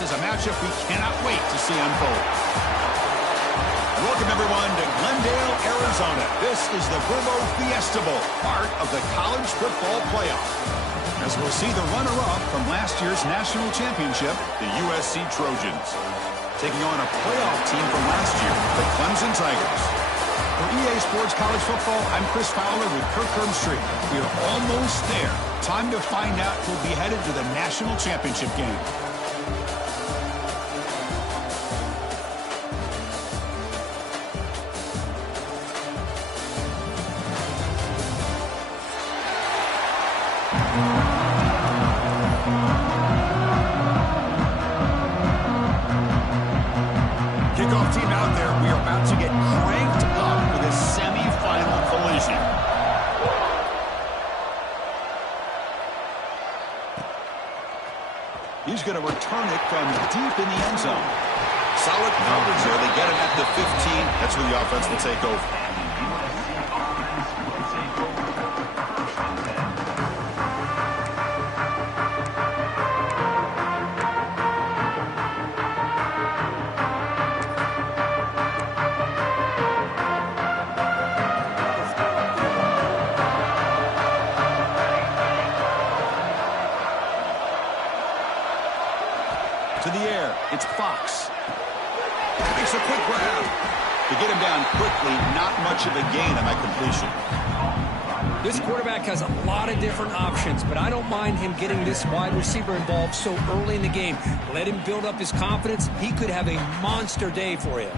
This is a matchup we cannot wait to see unfold. Welcome, everyone, to Glendale, Arizona. This is the Verbo Fiesta Bowl, part of the college football playoff. As we'll see the runner-up from last year's national championship, the USC Trojans, taking on a playoff team from last year, the Clemson Tigers. For EA Sports College Football, I'm Chris Fowler with Kirk Herbstreit. We are almost there. Time to find out who'll be headed to the national championship game. Kickoff team out there. We are about to get cranked up for this semi-final collision. He's going to return it from deep in the end zone. Solid coverage there. They get it at the 15. That's where the offense will take over. To the air, it's Fox. Makes a quick grab. To get him down quickly, not much of a gain on that completion. This quarterback has a lot of different options, but I don't mind him getting this wide receiver involved so early in the game. Let him build up his confidence. He could have a monster day for you.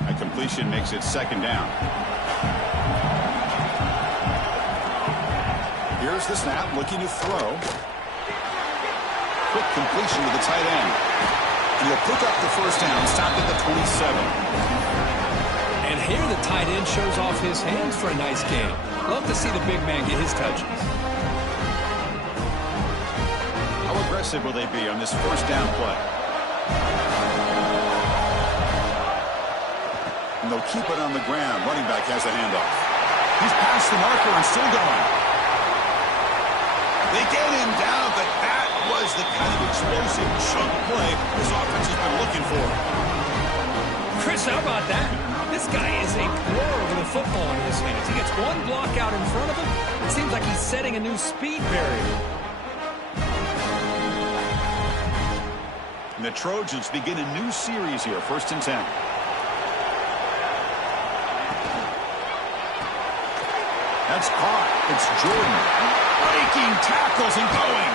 That completion makes it second down. Here's the snap, looking to throw. Quick completion to the tight end. And he'll pick up the first down, stopped at the 27. And here the tight end shows off his hands for a nice game. Love to see the big man get his touches. How aggressive will they be on this first down play? And they'll keep it on the ground. Running back has a handoff. He's past the marker and still going. They get him down, but that was the kind of explosive chunk play this offense has been looking for. Chris, how about that? This guy is a pro over the football in his hands. He gets one block out in front of him. It seems like he's setting a new speed barrier. And the Trojans begin a new series here, 1st and 10. That's caught. It's Jordan. Breaking tackles and going.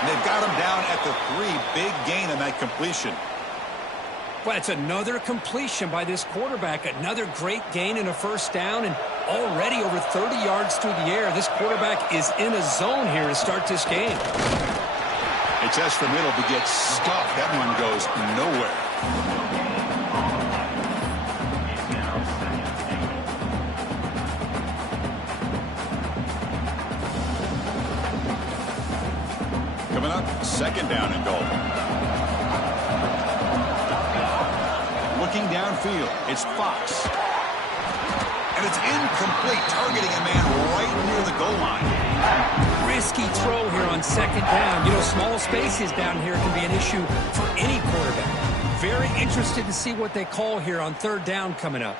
And they've got him down at the 3. Big gain on that completion. Well, it's another completion by this quarterback. Another great gain in a first down, and already over 30 yards through the air. This quarterback is in a zone here to start this game. They test the middle to get stuffed. That one goes nowhere. Coming up, 2nd down and goal. Looking downfield, it's Fox. And it's incomplete, targeting a man right near the goal line. Risky throw here on 2nd down. You know, small spaces down here can be an issue for any quarterback. Very interested to see what they call here on 3rd down coming up.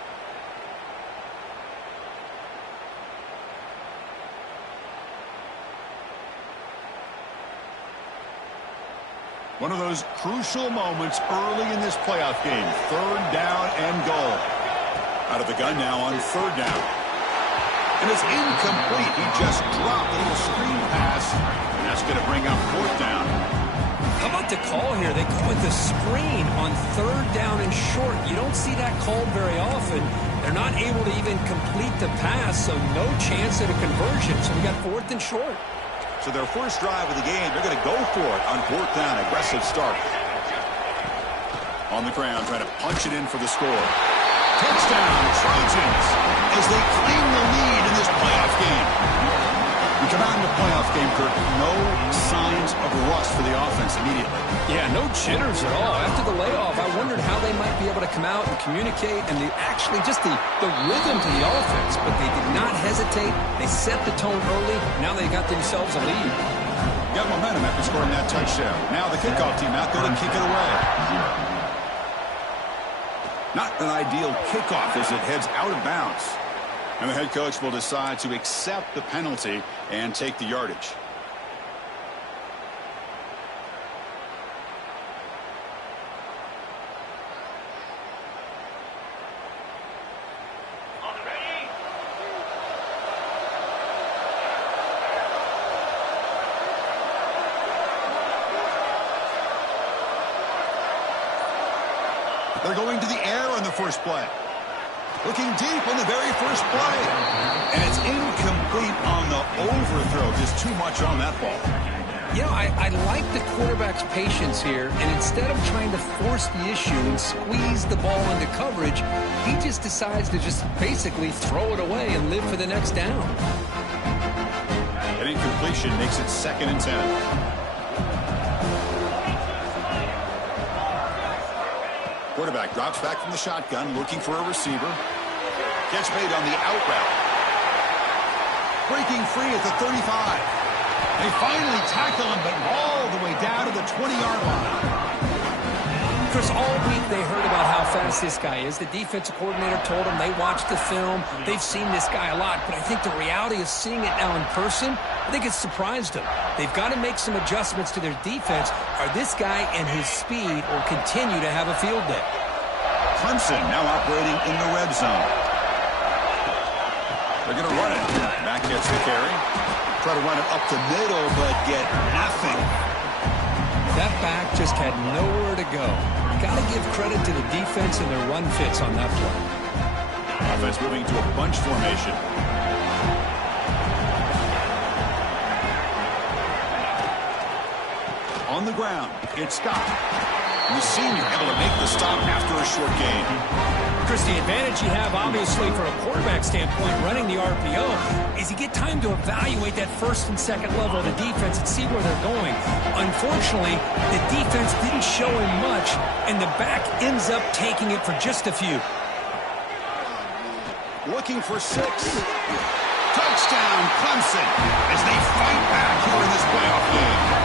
One of those crucial moments early in this playoff game. 3rd down and goal. Out of the gun now on 3rd down. And it's incomplete. He just dropped a little screen pass. And that's going to bring up 4th down. How about the call here? They go with the screen on 3rd down and short. You don't see that called very often. They're not able to even complete the pass, so no chance at a conversion. So we got 4th and short. So their first drive of the game, they're going to go for it on 4th down. Aggressive start. On the ground, trying to punch it in for the score. Touchdown, Trojans, as they claim the lead in this playoff game. We come out in the playoff game, Kirk, no signs of rust for the offense immediately. Yeah, no jitters at all. After the layoff, I wondered how they might be able to come out and communicate and actually just the rhythm to the offense. But they did not hesitate. They set the tone early. Now they got themselves a lead. got momentum after scoring that touchdown. Now the kickoff team out there to kick it away. Not an ideal kickoff as it heads out of bounds. And the head coach will decide to accept the penalty and take the yardage. They're going to the air on the first play. Looking deep on the very first play. And it's incomplete on the overthrow. Just too much on that ball. You know, I like the quarterback's patience here, and instead of trying to force the issue and squeeze the ball into coverage, he just decides to just basically throw it away and live for the next down. An incompletion makes it 2nd and 10. Quarterback drops back from the shotgun, looking for a receiver. Catch made on the out route. Breaking free at the 35. They finally tackle him, but all the way down to the 20-yard line. Chris, all week they heard about how fast this guy is. The defensive coordinator told them they watched the film. They've seen this guy a lot, but I think the reality of seeing it now in person, I think it's surprised them. They've got to make some adjustments to their defense, or this guy and his speed will continue to have a field day. Clemson now operating in the red zone. They're going to run it. Back gets the carry. Try to run it up the middle, but get nothing. That back just had nowhere to go. Got to give credit to the defense and their run fits on that play. Offense moving to a bunch formation. On the ground, it's Scott. The senior able to make the stop after a short gain. Chris, the advantage you have, obviously, from a quarterback standpoint, running the RPO, is you get time to evaluate that first and second level of the defense and see where they're going. Unfortunately, the defense didn't show him much, and the back ends up taking it for just a few. Looking for 6. Touchdown, Clemson, as they fight back here in this playoff game.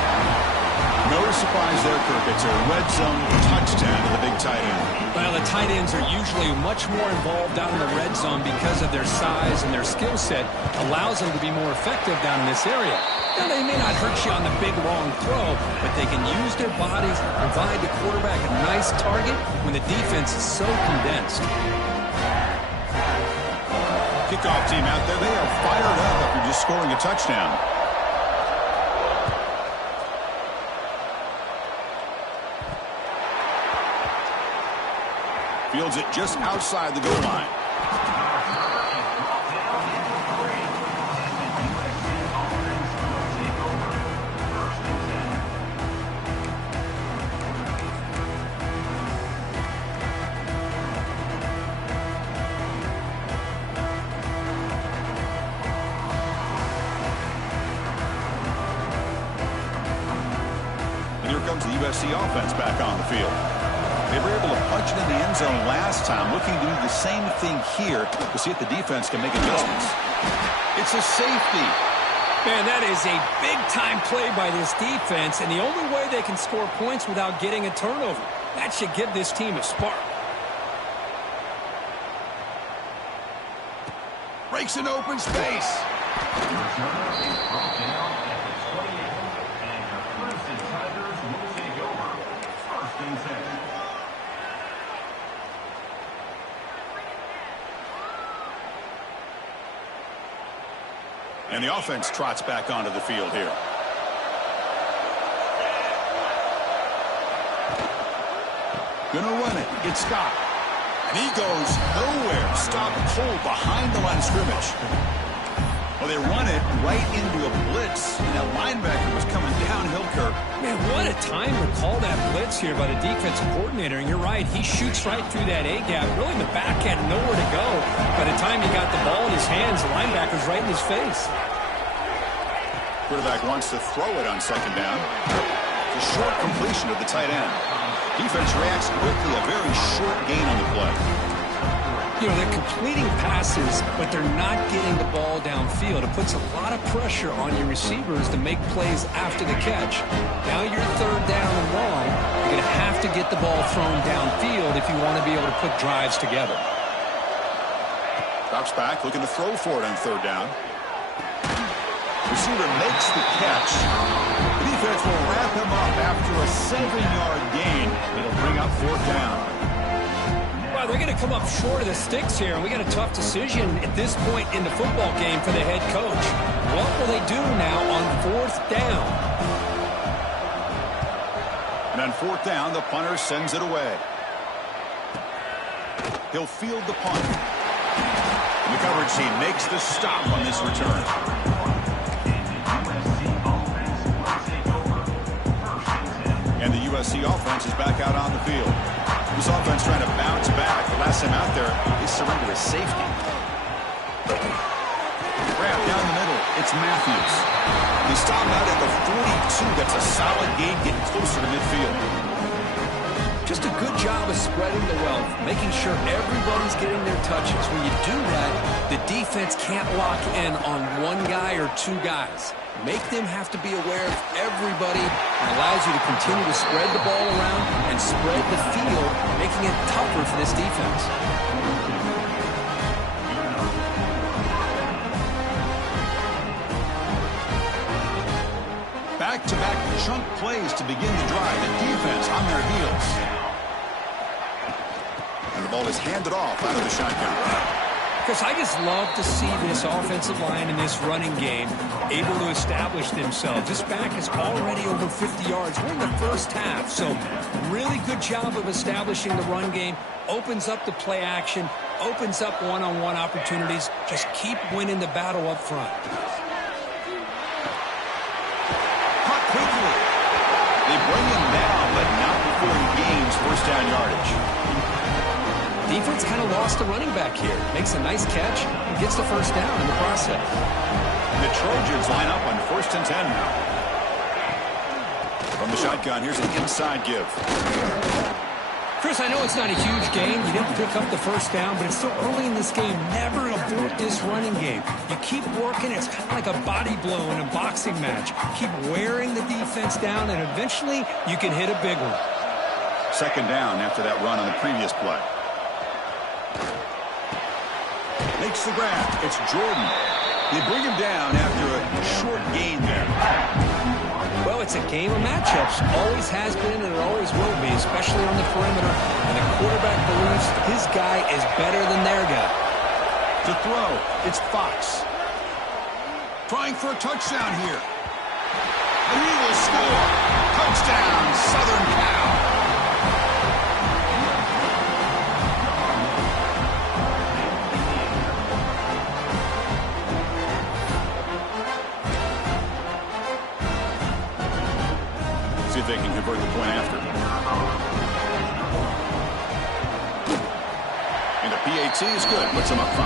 No surprise there, Kirk. It's a red zone touchdown to the big tight end. Well, the tight ends are usually much more involved down in the red zone because of their size and their skill set allows them to be more effective down in this area. Now, they may not hurt you on the big, long throw, but they can use their bodies to provide the quarterback a nice target when the defense is so condensed. Kickoff team out there. They are fired up after just scoring a touchdown. Fields it just outside the goal line. And here comes the USC offense back on the field. They were able to punch it in the end zone last time, looking to do the same thing here to see if the defense can make adjustments. It's a safety. Man, that is a big-time play by this defense, and the only way they can score points without getting a turnover. That should give this team a spark. Breaks an open space. And the offense trots back onto the field here. Gonna run it. It's Scott. And he goes nowhere. Stopped cold behind the line of scrimmage. Well, they run it right into a blitz. And that linebacker was coming downhill, Kirk. Man, what a time to call that blitz here by the defensive coordinator. And you're right, he shoots right through that A-gap. Really, the back had nowhere to go. By the time he got the ball in his hands, the linebacker's right in his face. Quarterback wants to throw it on second down. It's a short completion of the tight end. Defense reacts quickly, a very short gain on the play. You know, they're completing passes, but they're not getting the ball downfield. It puts a lot of pressure on your receivers to make plays after the catch. Now you're third down and long. You're going to have to get the ball thrown downfield if you want to be able to put drives together. Drops back, looking to throw for it on third down. Receiver makes the catch. The defense will wrap him up after a 7-yard gain. It'll bring up fourth down. Well, they're going to come up short of the sticks here, and we got a tough decision at this point in the football game for the head coach. What will they do now on fourth down? And on fourth down, the punter sends it away. He'll field the punt. And the coverage team makes the stop on this return. And the USC offense is back out on the field. This offense trying to bounce back. The last time out there, they surrendered a safety. Grab down the middle. It's Matthews. They stop out at the 42. That's a solid gain, getting closer to midfield. Just a good job of spreading the wealth, making sure everybody's getting their touches. When you do that, the defense can't lock in on one guy or two guys. Make them have to be aware of everybody. It allows you to continue to spread the ball around and spread the field, making it tougher for this defense. Back-to-back chunk plays to begin the drive. The defense on their heels. And the ball is handed off out of the shotgun. Chris, I just love to see this offensive line in this running game able to establish themselves. This back is already over 50 yards. We're in the first half, so really good job of establishing the run game. Opens up the play action, opens up one-on-one opportunities. Just keep winning the battle up front. Caught quickly. They bring him down, but not before he gains first down yardage. Defense kind of lost the running back here. Makes a nice catch and gets the first down in the process. The Trojans line up on first and 10 now. From the shotgun, here's an inside give. Chris, I know it's not a huge game. You didn't pick up the first down, but it's still early in this game. Never abort this running game. You keep working. It's kind of like a body blow in a boxing match. Keep wearing the defense down, and eventually you can hit a big one. Second down after that run on the previous play. Makes the grab. It's Jordan. They bring him down after a short gain there. Well, it's a game of matchups. Always has been and it always will be, especially on the perimeter. And the quarterback believes his guy is better than their guy. To throw, it's Fox. Trying for a touchdown here. And he will score. Touchdown, Southern Cal. See if they can convert the point after. And the PAT is good. Puts them up 5.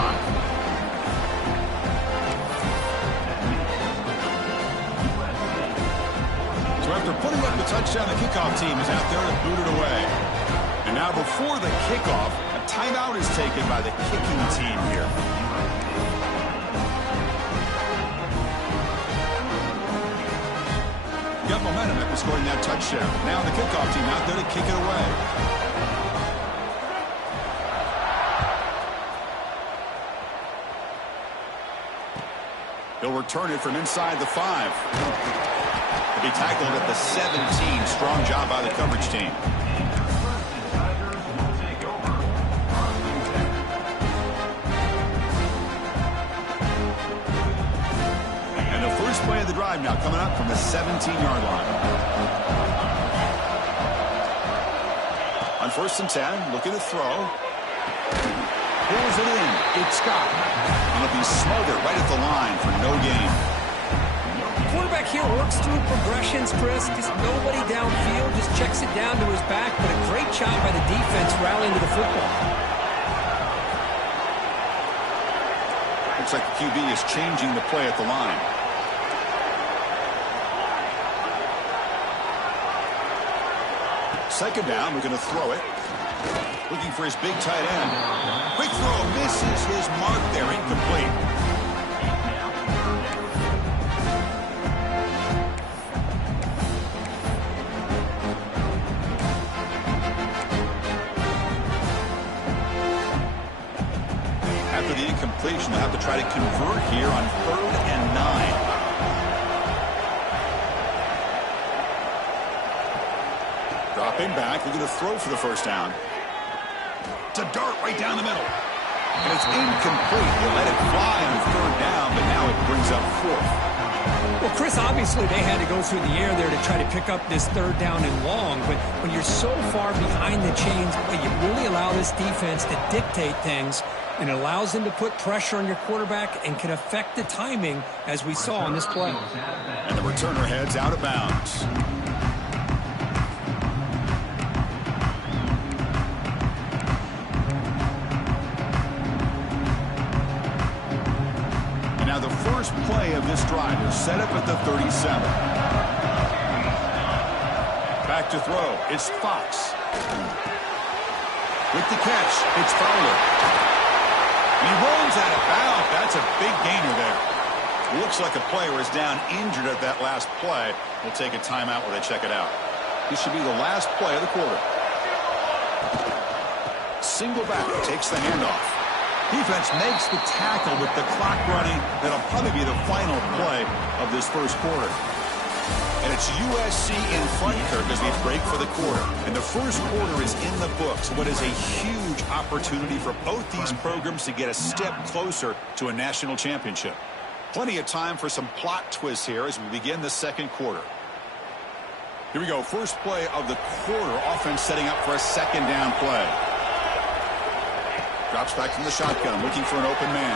So after putting up the touchdown, the kickoff team is out there to boot it away. And now before the kickoff, a timeout is taken by the kicking team here. Got momentum after scoring that touchdown. Now the kickoff team out there to kick it away. He'll return it from inside the 5. He'll be tackled at the 17. Strong job by the coverage team. Play of the drive now coming up from the 17-yard line. On first and 10, looking to throw. Pulls it in. It's Scott. And it'll be smothered right at the line for no gain. The quarterback here works through progressions, Chris. Just nobody downfield, just checks it down to his back. But a great job by the defense rallying to the football. Looks like the QB is changing the play at the line. Second down, we're going to throw it. Looking for his big tight end. Quick throw, misses his mark there, incomplete. After the incompletion, they'll have to try to convert here on 3rd and 9. Dropping back, looking to throw for the first down. It's a dart right down the middle. And it's incomplete. They let it fly on 3rd down, but now it brings up 4th. Well, Chris, obviously they had to go through the air there to try to pick up this 3rd down and long, but when you're so far behind the chains, you really allow this defense to dictate things, and it allows them to put pressure on your quarterback and can affect the timing, as we saw on this play. And the returner heads out of bounds. Now the first play of this drive is set up at the 37. Back to throw. It's Fox. With the catch, it's Fowler. He runs out of bounds. That's a big gainer there. Looks like a player is down injured at that last play. We'll take a timeout while they check it out. This should be the last play of the quarter. Single back takes the handoff. Defense makes the tackle with the clock running. That'll probably be the final play of this first quarter. And it's USC in front, Kirk, as we break for the quarter. And the first quarter is in the books. What is a huge opportunity for both these programs to get a step closer to a national championship. Plenty of time for some plot twists here as we begin the second quarter. Here we go. First play of the quarter. Offense setting up for a 2nd down play. Drops back from the shotgun, looking for an open man.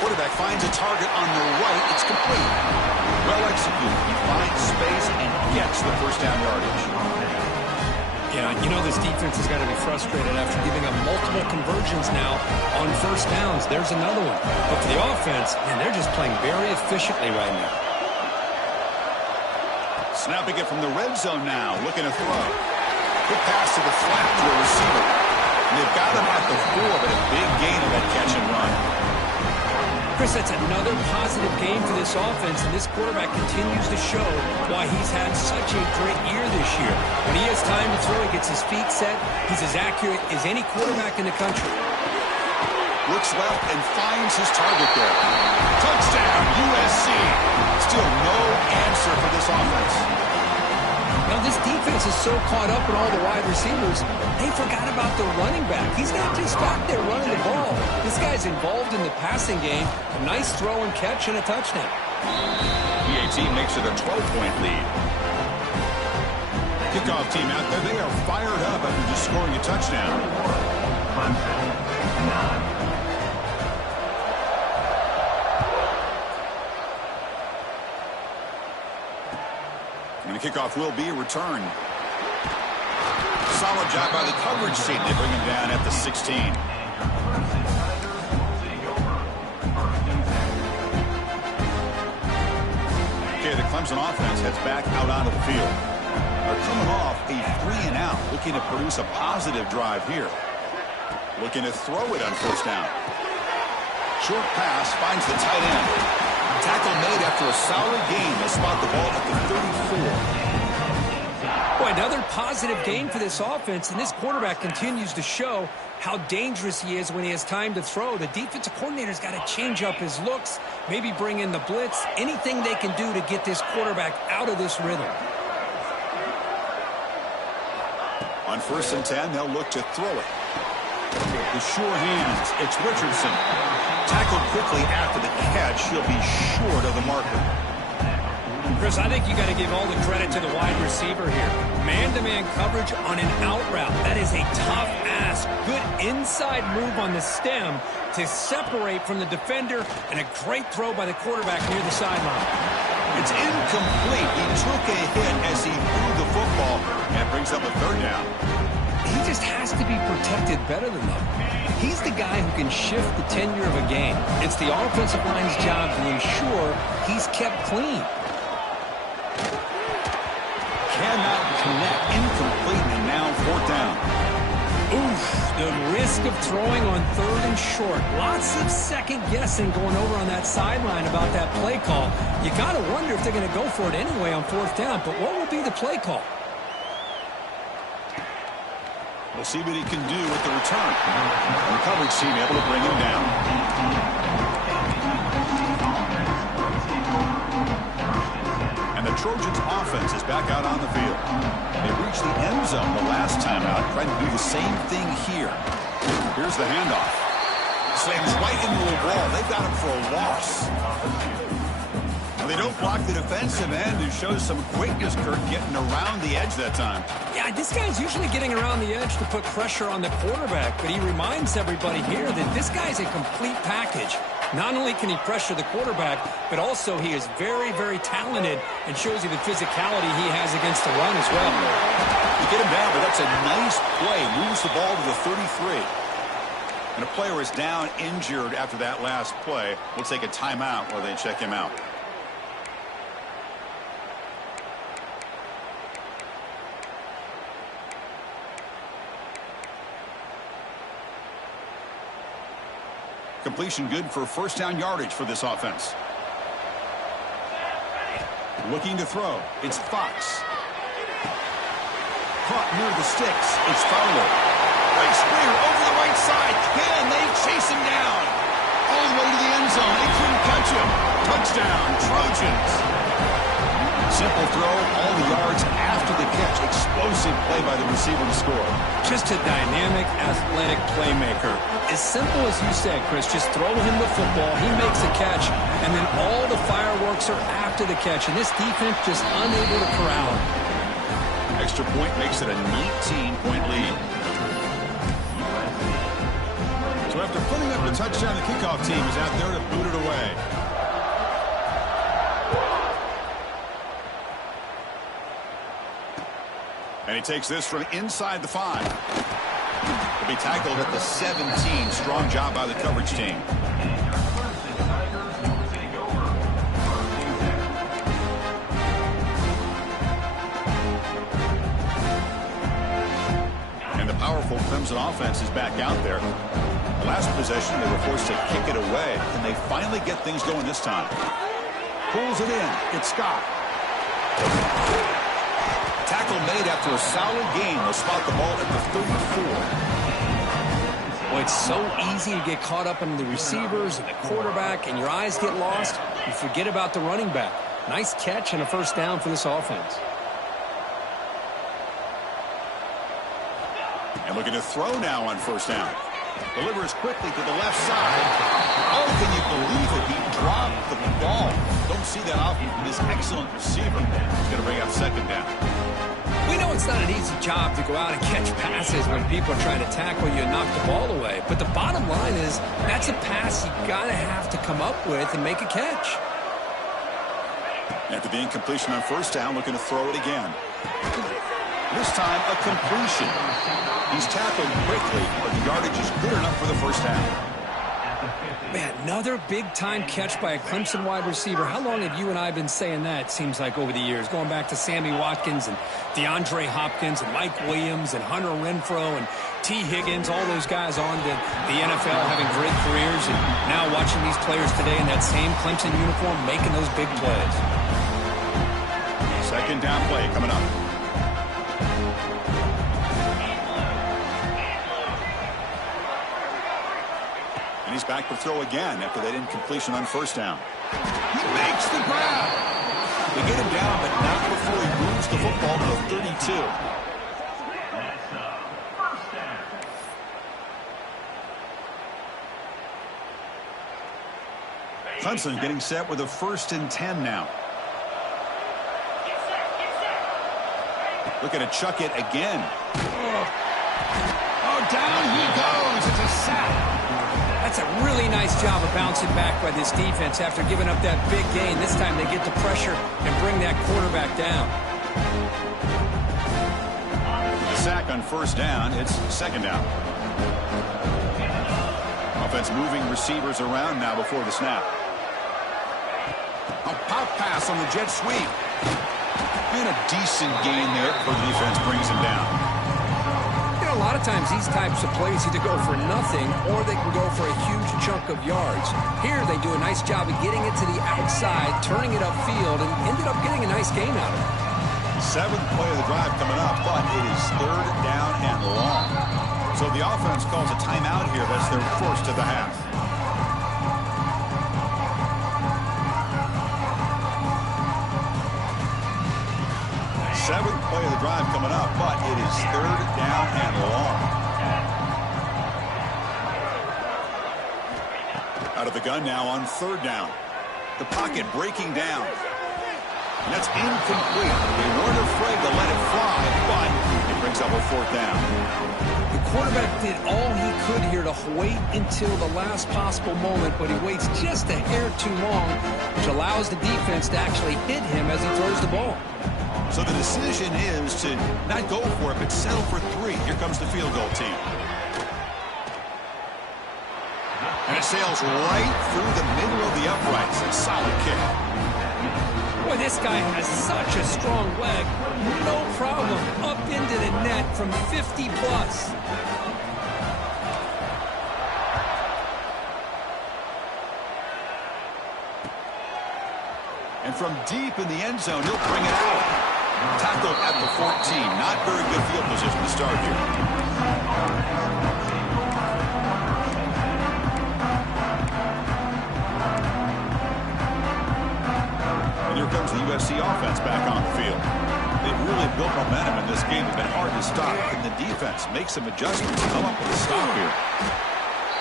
Quarterback finds a target on the right. It's complete. Well executed. He finds space and gets the first down yardage. Yeah, you know this defense has got to be frustrated after giving up multiple conversions now on first downs. There's another one. But for the offense, man, they're just playing very efficiently right now. Snapping it from the red zone now. Looking to throw. Quick pass to the flat to a receiver. They've got him at the 4, but a big gain of that catch and run. Chris, that's another positive game for this offense, and this quarterback continues to show why he's had such a great year this year. When he has time to throw, he gets his feet set. He's as accurate as any quarterback in the country. Looks left and finds his target there. Touchdown, USC. Still no answer for this offense. Now, this defense is so caught up in all the wide receivers, they forgot about the running back. He's not just back there running the ball. This guy's involved in the passing game. A nice throw and catch and a touchdown. PAT makes it a 12-point lead. Kickoff team out there, they are fired up after just scoring a touchdown. And the kickoff will be returned. Solid job by the coverage team. They bring him down at the 16. Okay, the Clemson offense heads back out onto the field. They're coming off a 3-and-out, looking to produce a positive drive here. Looking to throw it on first down. Short pass finds the tight end. Tackle made after a solid gain. They spot the ball at the 34. Boy, another positive game for this offense, and this quarterback continues to show how dangerous he is when he has time to throw. The defensive coordinator's got to change up his looks, maybe bring in the blitz, anything they can do to get this quarterback out of this rhythm. On 1st and 10, they'll look to throw it. The sure hands, it's Richardson. Tackled quickly after the catch. He'll be short of the marker. Chris, I think you got to give all the credit to the wide receiver here. Man-to-man coverage on an out route. That is a tough ask. Good inside move on the stem to separate from the defender, and a great throw by the quarterback near the sideline. It's incomplete. He took a hit as he threw the football, and brings up a 3rd down. He just has to be protected better than that. He's the guy who can shift the tenure of a game. It's the offensive line's job to ensure he's kept clean. Cannot connect. Incomplete, and now 4th down. Ooh, The risk of throwing on third and short. Lots of second guessing going over on that sideline about that play call. You got to wonder if they're going to go for it anyway on fourth down. But what will be the play call? We'll see what he can do with the return. The coverage team able to bring him down. And the Trojans offense is back out on the field. They reached the end zone the last time out, trying to do the same thing here. Here's the handoff. Slams right into a wall. They've got him for a loss. And they don't block the defensive end, who shows some quickness, Kurt, getting around the edge that time. Yeah, this guy's usually getting around the edge to put pressure on the quarterback, but he reminds everybody here that this guy's a complete package. Not only can he pressure the quarterback, but also he is very, very talented and shows you the physicality he has against the run as well. You get him down, but that's a nice play. Moves the ball to the 33. And a player is down injured after that last play. We'll take a timeout while they check him out. Completion good for first down yardage for this offense. Looking to throw. It's Fox. Caught near the sticks. It's Fowler. Nice clear over the right side. Can they chase him down? All the way to the end zone. They couldn't catch him. Touchdown, Trojans. Simple throw, all the yards after the catch. Explosive play by the receiver to score. Just a dynamic, athletic playmaker. As simple as you said, Chris, just throw him the football, he makes a catch, and then all the fireworks are after the catch, and this defense just unable to corral him. Extra point makes it a 19-point lead. So after putting up the touchdown, the kickoff team is out there to boot it away. And he takes this from inside the 5. He'll be tackled at the 17. Strong job by the coverage team. And the powerful Clemson offense is back out there. The last possession, they were forced to kick it away. Can they finally get things going this time? Pulls it in. It's Scott. Tackle made after a solid gain. They'll spot the ball at the 34. Well, it's so easy to get caught up in the receivers and the quarterback, and your eyes get lost. You forget about the running back. Nice catch and a first down for this offense. And looking to throw now on first down. Delivers quickly to the left side. Oh, can you believe it? He dropped the ball. Don't see that often from this excellent receiver. He's going to bring up second down. We know it's not an easy job to go out and catch passes when people are trying to tackle you and knock the ball away. But the bottom line is that's a pass you got to have to come up with and make a catch. After the incompletion on first down, looking to throw it again. This time, a completion. He's tackled quickly, but the yardage is good enough for the first down. Man, another big-time catch by a Clemson wide receiver. How long have you and I been saying that, seems like, over the years? Going back to Sammy Watkins and DeAndre Hopkins and Mike Williams and Hunter Renfrow and T. Higgins, all those guys on to the NFL having great careers, and now watching these players today in that same Clemson uniform making those big plays. Second down play coming up. And he's back to throw again after that incompletion on first down. He makes the grab. They get him down, but not before he moves the football to the 32. Clemson getting set with a 1st and 10 now. Looking to chuck it again. Oh, down he goes. It's a sack. That's a really nice job of bouncing back by this defense after giving up that big gain. This time they get the pressure and bring that quarterback down. A sack on first down. It's second down. Offense moving receivers around now before the snap. A pop pass on the jet sweep. And a decent gain there before the defense brings him down. You a lot of times these types of plays either go for nothing or they can go for a huge chunk of yards. Here they do a nice job of getting it to the outside, turning it upfield, and ended up getting a nice gain out of it. 7th play of the drive coming up, but it is 3rd down and long. So the offense calls a timeout here. That's their first of the half. Seventh play of the drive coming up, but it is 3rd down and long. Out of the gun now on 3rd down. The pocket breaking down. And that's incomplete. They weren't afraid to let it fly, but it brings up a 4th down. The quarterback did all he could here to wait until the last possible moment, but he waits just a hair too long, which allows the defense to actually hit him as he throws the ball. So the decision is to not go for it, but settle for 3. Here comes the field goal team. And it sails right through the middle of the uprights. A solid kick. Boy, this guy has such a strong leg. No problem. Up into the net from 50 plus. And from deep in the end zone, he'll bring it out. Tackled at the 14. Not very good field position to start here. And here comes the USC offense back on the field. They've really built momentum in this game. It's been hard to stop. And the defense makes some adjustments to come up with a stop here.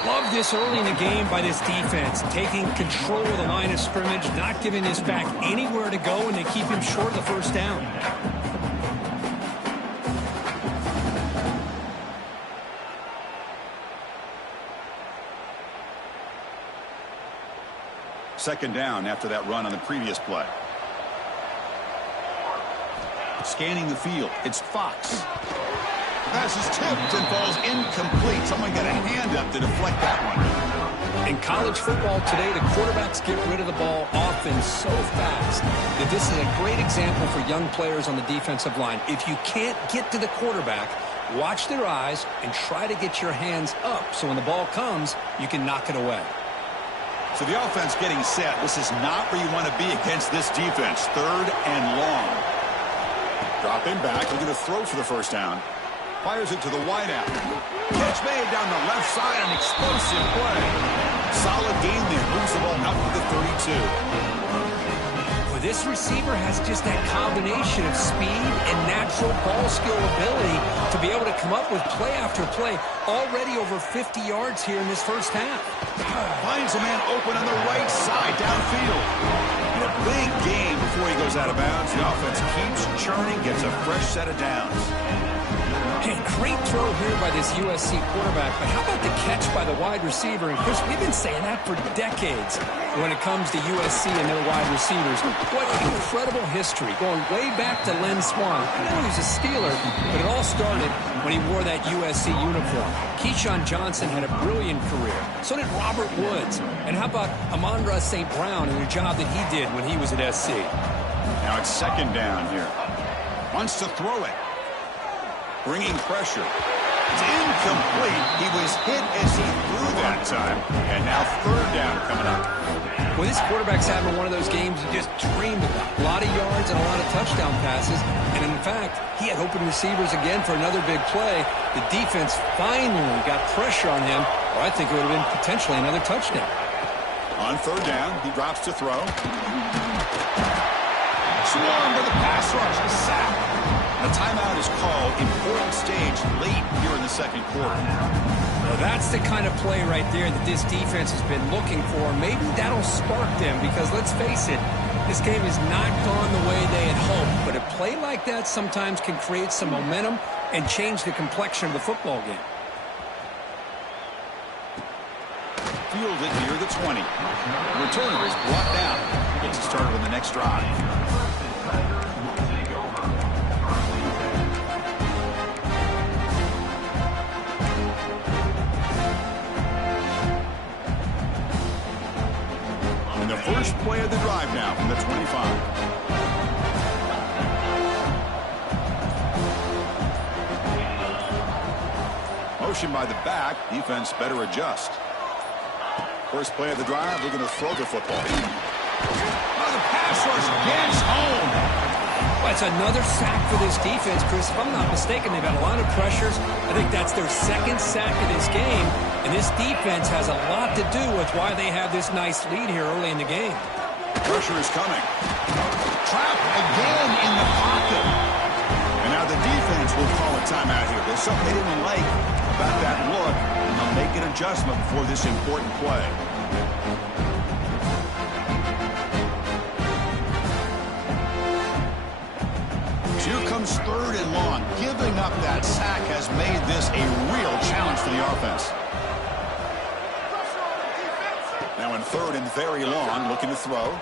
Love this early in the game by this defense, taking control of the line of scrimmage, not giving this back anywhere to go, and they keep him short of the 1st down. Second down after that run on the previous play. Scanning the field, it's Fox. Pass is tipped and falls incomplete. Someone got a hand up to deflect that one. In college football today, the quarterbacks get rid of the ball often so fast that this is a great example for young players on the defensive line. If you can't get to the quarterback, watch their eyes and try to get your hands up so when the ball comes, you can knock it away. So the offense getting set. This is not where you want to be against this defense. 3rd and long. Dropping back, looking to throw for the 1st down. Fires it to the wideout. Catch made down the left side, an explosive play. Solid game there. Moves the ball out to the 32. Well, this receiver has just that combination of speed and natural ball skill ability to be able to come up with play after play. Already over 50 yards here in this 1st half. Finds a man open on the right side downfield. And a big game before he goes out of bounds. The offense keeps churning, gets a fresh set of downs. Hey, great throw here by this USC quarterback, but how about the catch by the wide receiver? And Chris, we've been saying that for decades when it comes to USC and their wide receivers. What incredible history, going way back to Len Swan. I know he was a Steeler, but it all started when he wore that USC uniform. Keyshawn Johnson had a brilliant career. So did Robert Woods. And how about Amon-Ra St. Brown and the job that he did when he was at SC? Now it's 2nd down here. Wants to throw it. Bringing pressure. It's incomplete. He was hit as he threw that time. And now 3rd down coming up. Well, this quarterback's having one of those games he just dreamed about. A lot of yards and a lot of touchdown passes. And in fact, he had open receivers again for another big play. The defense finally got pressure on him, or I think it would have been potentially another touchdown. On 3rd down, he drops to throw. Swarmed to the pass rush. A sack. A timeout is called. Important stage late here in the 2nd quarter. Well, that's the kind of play right there that this defense has been looking for. Maybe that'll spark them because, let's face it, this game has not gone the way they had hoped. But a play like that sometimes can create some momentum and change the complexion of the football game. Fielded near the 20. The returner is brought down. Gets it started on the next drive. The first play of the drive now from the 25. motion by the back. Defense better adjust. First play of the drive, looking to throw the football. Oh, the pass rush gets home. Well, it's another sack for this defense, Chris. If I'm not mistaken, they've had a lot of pressures. I think that's their second sack of this game. And this defense has a lot to do with why they have this nice lead here early in the game. Pressure is coming. Trapped again in the pocket. And now the defense will call a timeout here. There's something they didn't like about that look, and they'll make an adjustment before this important play. Here comes third and long. Giving up that sack has made this a real challenge for the offense. Now in third and very long, looking to throw.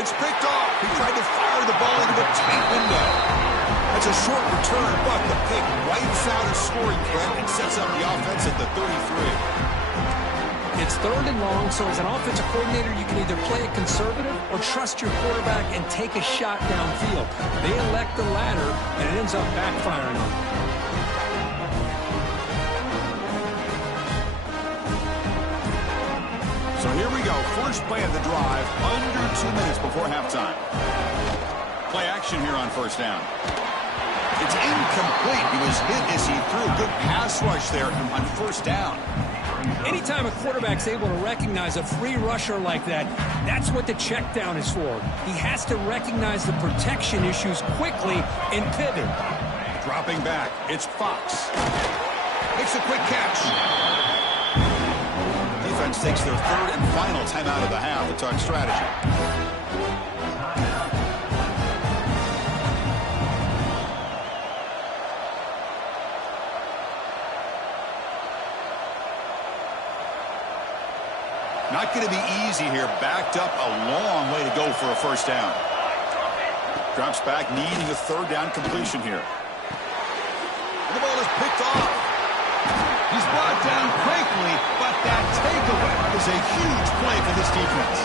It's picked off. He tried to fire the ball into the tight window. That's a short return, but the pick wipes out a scoring threat and sets up the offense at the 33. It's third and long, so as an offensive coordinator, you can either play it conservative or trust your quarterback and take a shot downfield. They elect the latter, and it ends up backfiring on them. So here we go. First play of the drive, under 2 minutes before halftime. Play action here on first down. It's incomplete. He was hit as he threw a good pass rush there on first down. Anytime a quarterback's able to recognize a free rusher like that, that's what the check down is for. He has to recognize the protection issues quickly and pivot. Dropping back, it's Fox. Makes a quick catch. Defense takes their third and final timeout of the half to talk strategy. Not going to be easy here. Backed up a long way to go for a first down. Drops back, needing a third down completion here. And the ball is picked off. He's brought down quickly, but that takeaway is a huge play for this defense.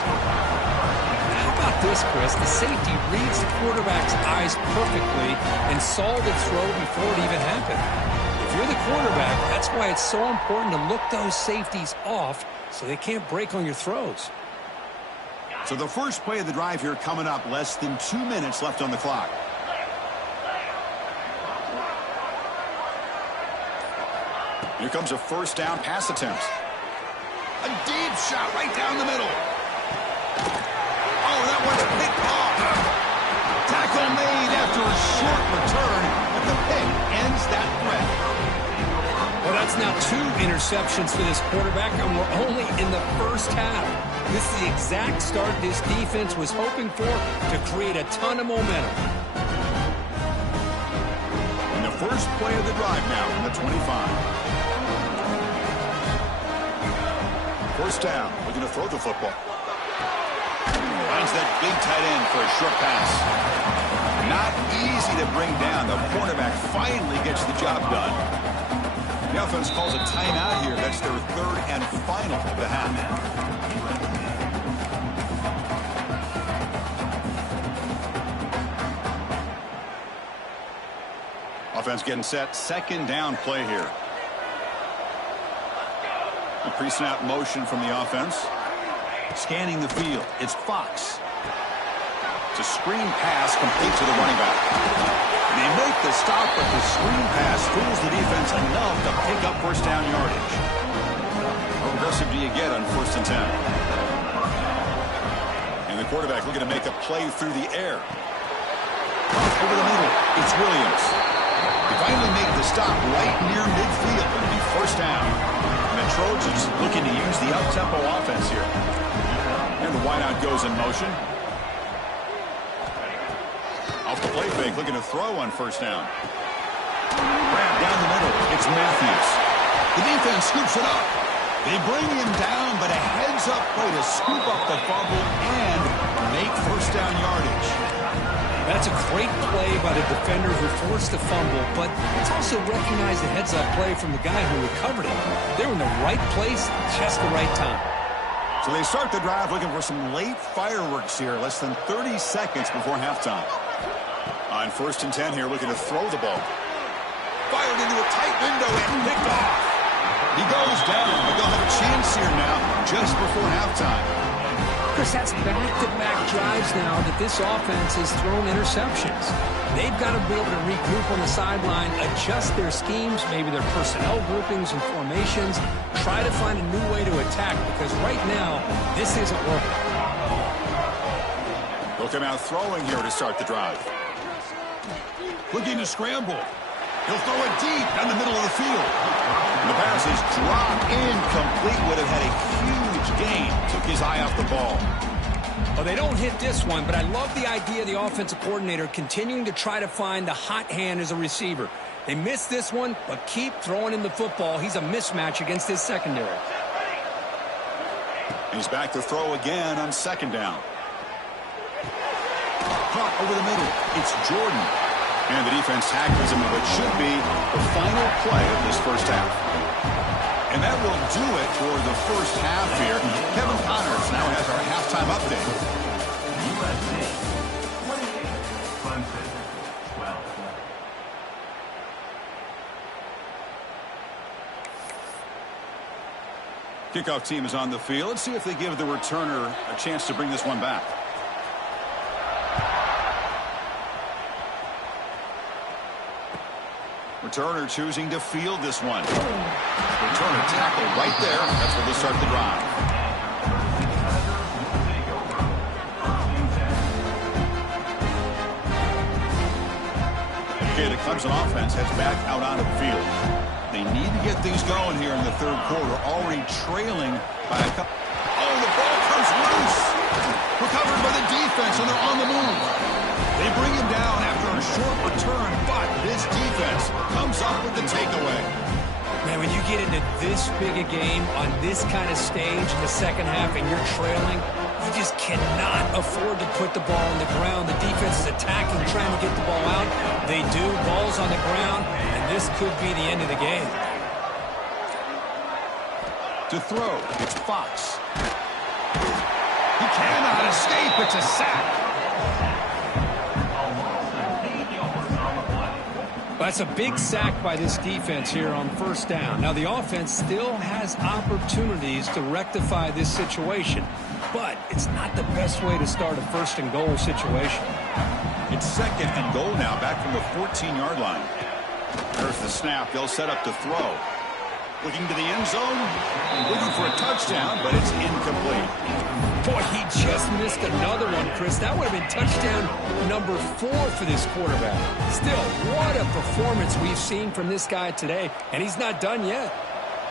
How about this, Chris? The safety reads the quarterback's eyes perfectly and saw the throw before it even happened. If you're the quarterback, that's why it's so important to look those safeties off so they can't break on your throws. So the first play of the drive here coming up, less than 2 minutes left on the clock. Here comes a first down pass attempt. A deep shot right down the middle. Oh, that one's picked off. Tackle made after a short return, but the pick ends that threat. Well, that's now 2 interceptions for this quarterback, and we're only in the first half. This is the exact start this defense was hoping for to create a ton of momentum. And the first play of the drive now from the 25. First down, looking to throw the football. Finds that big tight end for a short pass. Not easy to bring down. The cornerback finally gets the job done. The offense calls a timeout here. That's their third and final of the half. Offense getting set. Second down play here. A pre-snap motion from the offense. Scanning the field. It's Fox. It's a screen pass complete to the running back. They make the stop, but the screen pass fools the defense enough to pick up first down yardage. How aggressive do you get on 1st and 10? And the quarterback looking to make a play through the air. Over the middle, it's Williams. They finally make the stop right near midfield. It'll be first down. And the Trojans looking to use the up-tempo offense here. And the wideout goes in motion. Off the play fake, looking to throw on first down. Grab down the middle. It's Matthews. The defense scoops it up. They bring him down, but a heads-up play to scoop up the fumble and make first down yardage. That's a great play by the defender who forced the fumble, but it's also recognized the heads-up play from the guy who recovered it. They were in the right place, just the right time. So they start the drive looking for some late fireworks here, less than 30 seconds before halftime. On 1st and 10 here, looking to throw the ball. fired into a tight window and picked off. He goes down, but they'll have a chance here now just before halftime. Chris, that's back-to-back drives now that this offense has thrown interceptions. They've got to be able to regroup on the sideline, adjust their schemes, maybe their personnel groupings and formations, try to find a new way to attack, because right now, this isn't working. They'll come out throwing here to start the drive. Looking to scramble. He'll throw it deep down the middle of the field. The pass is dropped incomplete. Would have had a huge gain. Took his eye off the ball. Well, they don't hit this one, but I love the idea of the offensive coordinator continuing to try to find the hot hand as a receiver. They missed this one, but keep throwing him the football. He's a mismatch against his secondary. He's back to throw again on second down. Caught over the middle. It's Jordan. And the defense tackles him in what should be the final play of this first half. And that will do it for the first half here. Kevin Connors now has our halftime update. USA 28, Clemson 12. Kickoff team is on the field. Let's see if they give the returner a chance to bring this one back. Returner choosing to field this one. Returner tackle right there. That's where they'll start the drive. Okay, the Clemson offense heads back out onto the field. They need to get things going here in the third quarter. Already trailing by a couple. Oh, the ball comes loose. Recovered by the defense, and they're on the move. They bring him down after a short return, but this defense comes up with the takeaway. Man, when you get into this big a game on this kind of stage in the second half and you're trailing, you just cannot afford to put the ball on the ground. The defense is attacking, trying to get the ball out. They do. Ball's on the ground, and this could be the end of the game. To throw, it's Fox. He cannot escape. It's a sack. That's a big sack by this defense here on first down. Now, the offense still has opportunities to rectify this situation, but it's not the best way to start a first-and-goal situation. It's second and goal now, back from the 14-yard line. There's the snap. They'll set up to throw. Looking to the end zone. Looking for a touchdown, but it's incomplete. Boy, he just missed another one, Chris. That would have been touchdown number 4 for this quarterback. Still, what a performance we've seen from this guy today, and he's not done yet.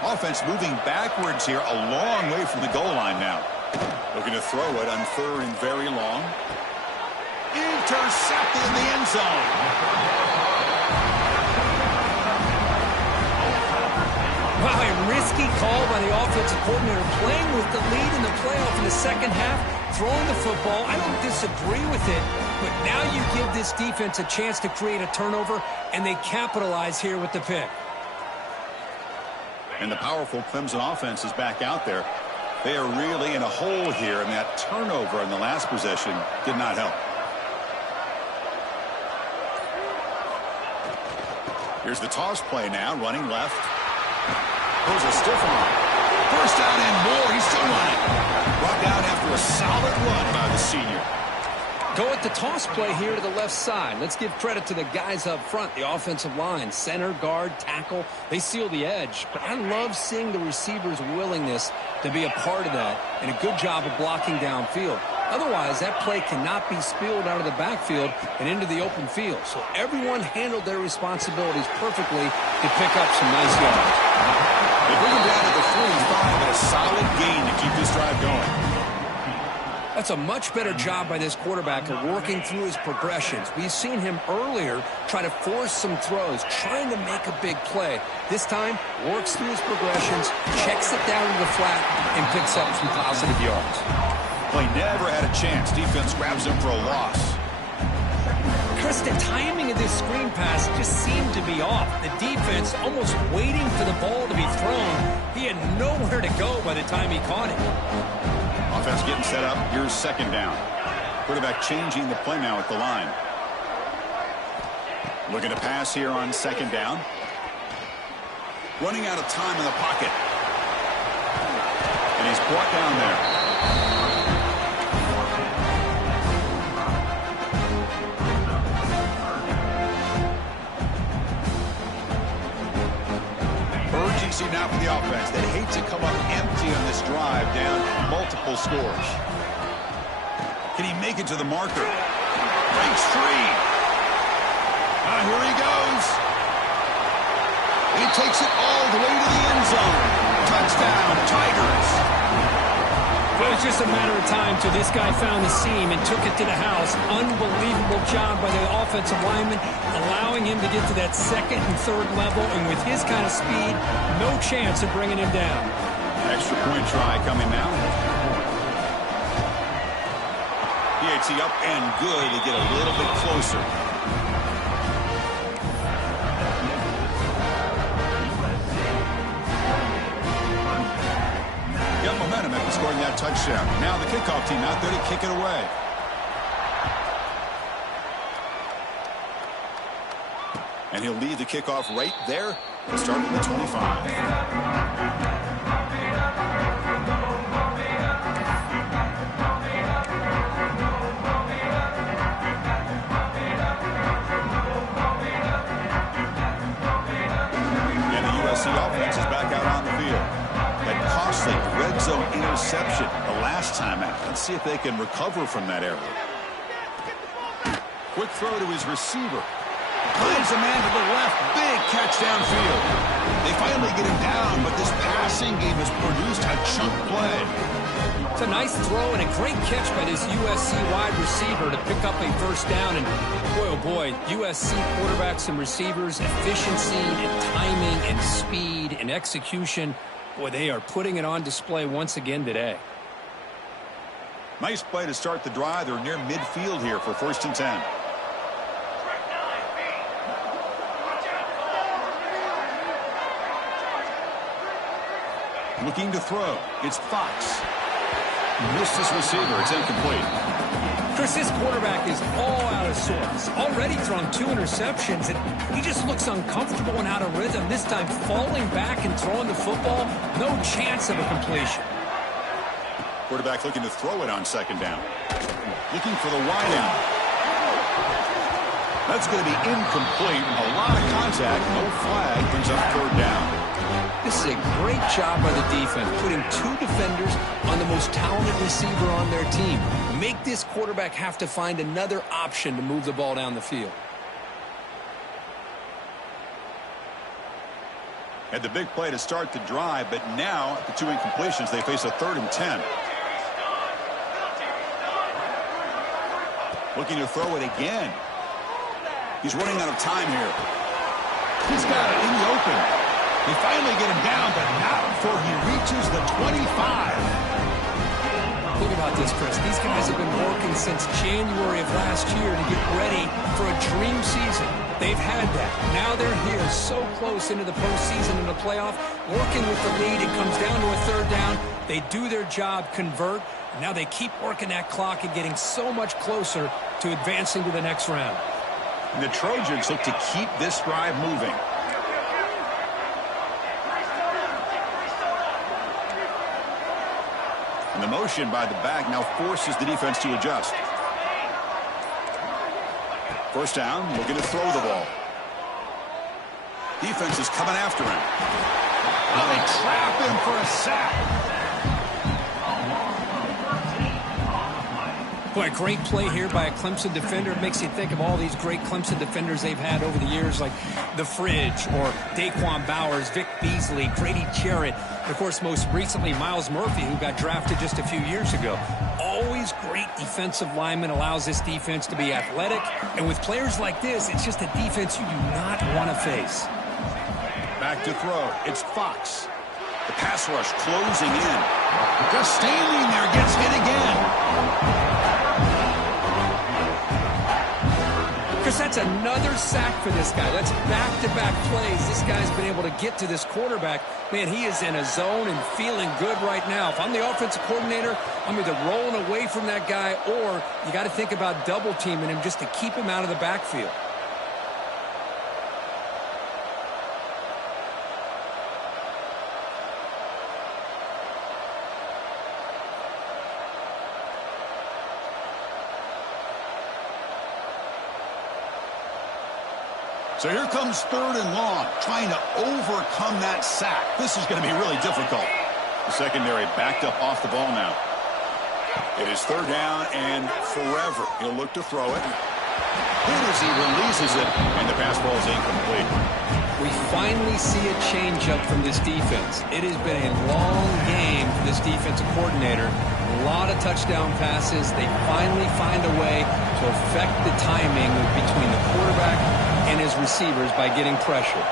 Offense moving backwards here, a long way from the goal line now. Looking to throw it on third and very long. Intercepted in the end zone. Wow, a risky call by the offensive coordinator, playing with the lead in the playoff in the second half, throwing the football. I don't disagree with it, but now you give this defense a chance to create a turnover, and they capitalize here with the pick. And the powerful Clemson offense is back out there. They are really in a hole here, and that turnover in the last possession did not help. Here's the toss play now, running left. Goes a stiff arm. First down and more. He's still running. Brought down after a solid run by the senior. Go at the toss play here to the left side. Let's give credit to the guys up front, the offensive line, center, guard, tackle. They seal the edge. But I love seeing the receiver's willingness to be a part of that and a good job of blocking downfield. Otherwise, that play cannot be spilled out of the backfield and into the open field. So everyone handled their responsibilities perfectly to pick up some nice yards. They bring him down to the 45 and a solid gain to keep this drive going. That's a much better job by this quarterback of working through his progressions. We've seen him earlier try to force some throws, trying to make a big play. This time, works through his progressions, checks it down to the flat, and picks up some positive yards. Play never had a chance. Defense grabs him for a loss. Chris, the timing of this screen pass just seemed to be off. The defense almost waiting for the ball to be thrown. He had nowhere to go by the time he caught it. Offense getting set up. Here's second down. Quarterback changing the play now at the line. Looking to pass here on second down. Running out of time in the pocket. And he's brought down there. Urgency now for the offense that hates to come up empty on this drive, down multiple scores. Can he make it to the marker? Breaks free. Here he goes. He takes it all the way to the end zone. Touchdown, Tigers. It was just a matter of time till this guy found the seam and took it to the house. Unbelievable job by the offensive lineman, allowing him to get to that second and third level, and with his kind of speed, no chance of bringing him down. Extra point try coming now. PAT up and good to get a little bit closer. Got momentum after scoring that touchdown. Now the kickoff team out there to kick it away. And he'll lead the kickoff right there and start at the 25. Offense is back out on the field. That costly red zone interception the last time out. Let's see if they can recover from that error. Quick throw to his receiver. Finds a man to the left. Big catch downfield. They finally get him down, but this passing game has produced a chunk play. It's a nice throw and a great catch by this USC wide receiver to pick up a first down. And boy, oh boy, USC quarterbacks and receivers, efficiency and timing and speed and execution. Boy, they are putting it on display once again today. Nice play to start the drive. They're near midfield here for 1st and 10. Looking to throw. It's Fox. Missed his receiver. It's incomplete. Chris, this quarterback is all out of sorts. Already thrown 2 interceptions, and he just looks uncomfortable and out of rhythm. This time falling back and throwing the football. No chance of a completion. Quarterback looking to throw it on 2nd down. Looking for the wide end. That's going to be incomplete. A lot of contact. No flag. Brings up 3rd down. This is a great job by the defense, putting 2 defenders on the most talented receiver on their team. Make this quarterback have to find another option to move the ball down the field. Had the big play to start the drive, but now, at the 2 incompletions, they face a 3rd and 10. Looking to throw it again. He's running out of time here. He's got it in the open. They finally get him down, but not before he reaches the 25. Think about this, Chris. These guys have been working since January of last year to get ready for a dream season. They've had that. Now they're here so close into the postseason and the playoff, working with the lead. It comes down to a 3rd down. They do their job, convert. Now they keep working that clock and getting so much closer to advancing to the next round. And the Trojans look to keep this drive moving. And the motion by the back now forces the defense to adjust. 1st down, looking to throw the ball. Defense is coming after him. Oh, they trap him for a sack. Boy, a great play here by a Clemson defender. It makes you think of all these great Clemson defenders they've had over the years, like The Fridge or Daquan Bowers, Vic Beasley, Grady Jarrett, and of course, most recently, Miles Murphy, who got drafted just a few years ago. Always great defensive lineman, allows this defense to be athletic. And with players like this, it's just a defense you do not want to face. Back to throw. It's Fox. The pass rush closing in. Just standing there, gets hit again. Chris, that's another sack for this guy. That's back-to-back plays. This guy's been able to get to this quarterback. Man, he is in a zone and feeling good right now. If I'm the offensive coordinator, I'm either rolling away from that guy or you got to think about double-teaming him just to keep him out of the backfield. So here comes 3rd and long, trying to overcome that sack. This is going to be really difficult. The secondary backed up off the ball now. It is 3rd down and forever. He'll look to throw it. And as he releases it, and the pass ball is incomplete. We finally see a change-up from this defense. It has been a long game for this defensive coordinator. A lot of touchdown passes. They finally find a way to affect the timing between the quarterback and his receivers by getting pressure.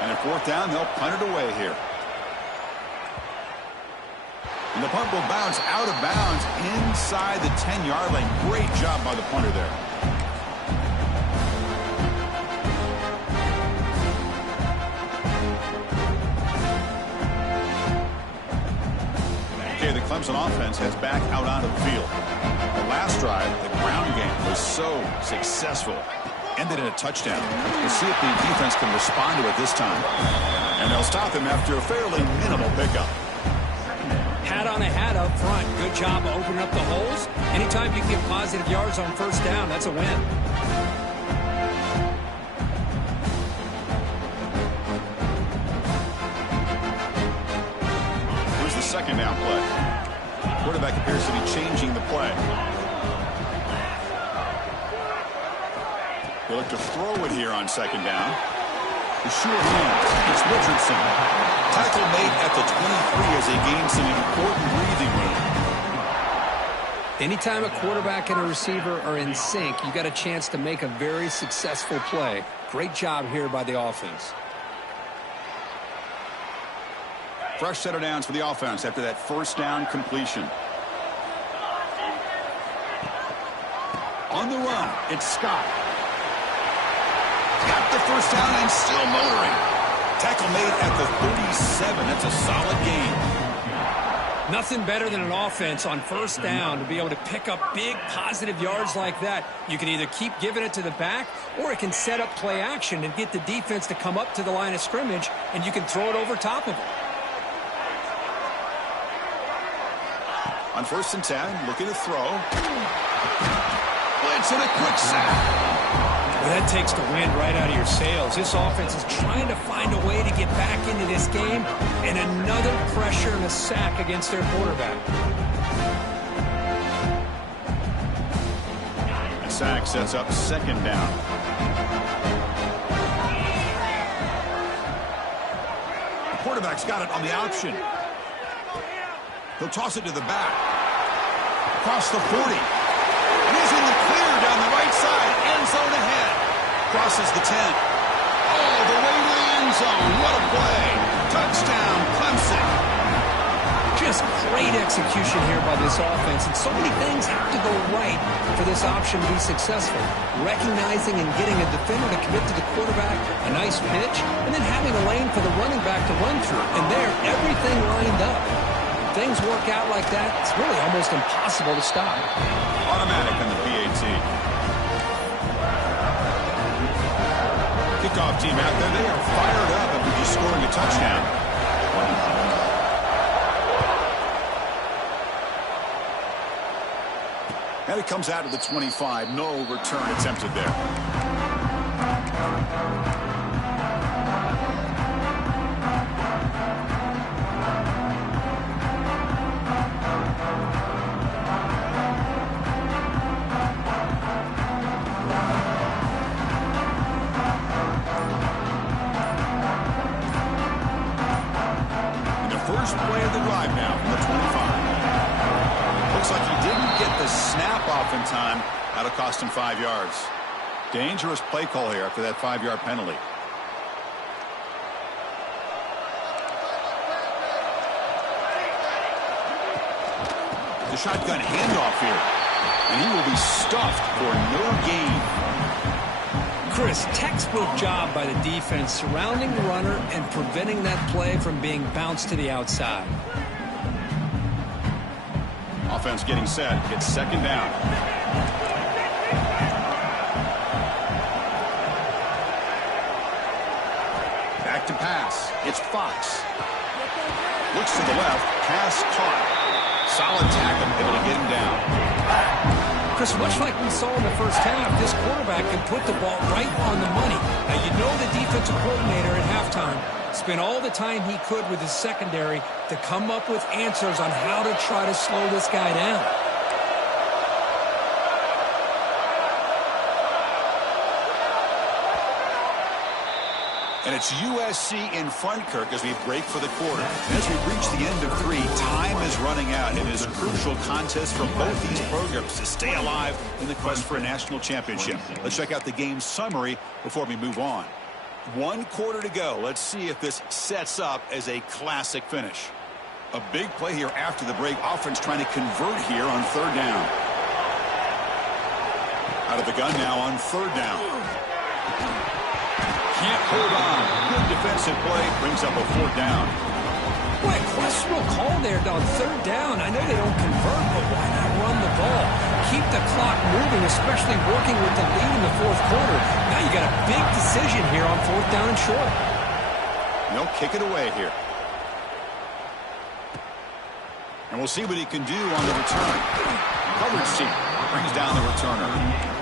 And at 4th down, they'll punt it away here. And the punt will bounce out of bounds inside the 10-yard line. Great job by the punter there. Okay, the Clemson offense heads back out onto the field. The last drive, the ground game, was so successful. Ended in a touchdown. We'll see if the defense can respond to it this time. And they'll stop him after a fairly minimal pickup. Hat on a hat up front. Good job of opening up the holes. Anytime you can get positive yards on 1st down, that's a win. Here's the 2nd down play. Quarterback appears to be changing the play. They look to throw it here on 2nd down. The sure hand. It's Richardson. Tackle made at the 23 as they gain some important breathing room. Anytime a quarterback and a receiver are in sync, you got a chance to make a very successful play. Great job here by the offense. Fresh set of downs for the offense after that 1st down completion. On the run, it's Scott. Got the 1st down and still motoring. Tackle made at the 37. That's a solid gain. Nothing better than an offense on 1st down to be able to pick up big positive yards like that. You can either keep giving it to the back, or it can set up play action and get the defense to come up to the line of scrimmage, and you can throw it over top of them. On 1st and 10, looking to throw. Blitz and a quick sack. Well, that takes the wind right out of your sails. This offense is trying to find a way to get back into this game, and another pressure and a sack against their quarterback. A sack sets up 2nd down. The quarterback's got it on the option. He'll toss it to the back. Across the 40. And he's in the clear down the right side. End zone ahead. Crosses the 10. All the way to the end zone. What a play. Touchdown, Clemson. Just great execution here by this offense, and so many things have to go right for this option to be successful. Recognizing and getting a defender to commit to the quarterback, a nice pitch, and then having a lane for the running back to run through. And there, everything lined up. Things work out like that, it's really almost impossible to stop. Automatic on the PAT. Kickoff team out there, they are fired up after just scoring a touchdown. And it comes out to the 25. No return attempted there. First play of the drive now from the 25. Looks like he didn't get the snap off in time. That'll cost him 5 yards. Dangerous play call here after that 5-yard penalty. The shotgun handoff here. And he will be stuffed for no gain. Chris, textbook job by the defense surrounding the runner and preventing that play from being bounced to the outside. Offense getting set. It's 2nd down. Back to pass. It's Fox. Looks to the left. Pass caught. Solid tackle, able to get him down. Because much like we saw in the first half, this quarterback can put the ball right on the money. Now, you know the defensive coordinator at halftime spent all the time he could with his secondary to come up with answers on how to try to slow this guy down. And it's USC in front, Kirk, as we break for the quarter. And as we reach the end of 3, time is running out in this crucial contest for both these programs to stay alive in the quest for a national championship. Let's check out the game summary before we move on. 1 quarter to go. Let's see if this sets up as a classic finish. A big play here after the break. Offense trying to convert here on 3rd down. Out of the gun now on 3rd down. Can't hold on. Good defensive play. Brings up a 4th down. Boy, questionable call there on 3rd down. I know they don't convert, but why not run the ball? Keep the clock moving, especially working with the lead in the 4th quarter. Now you got a big decision here on 4th down and short. They'll kick it away here. And we'll see what he can do on the return. Coverage team brings down the returner.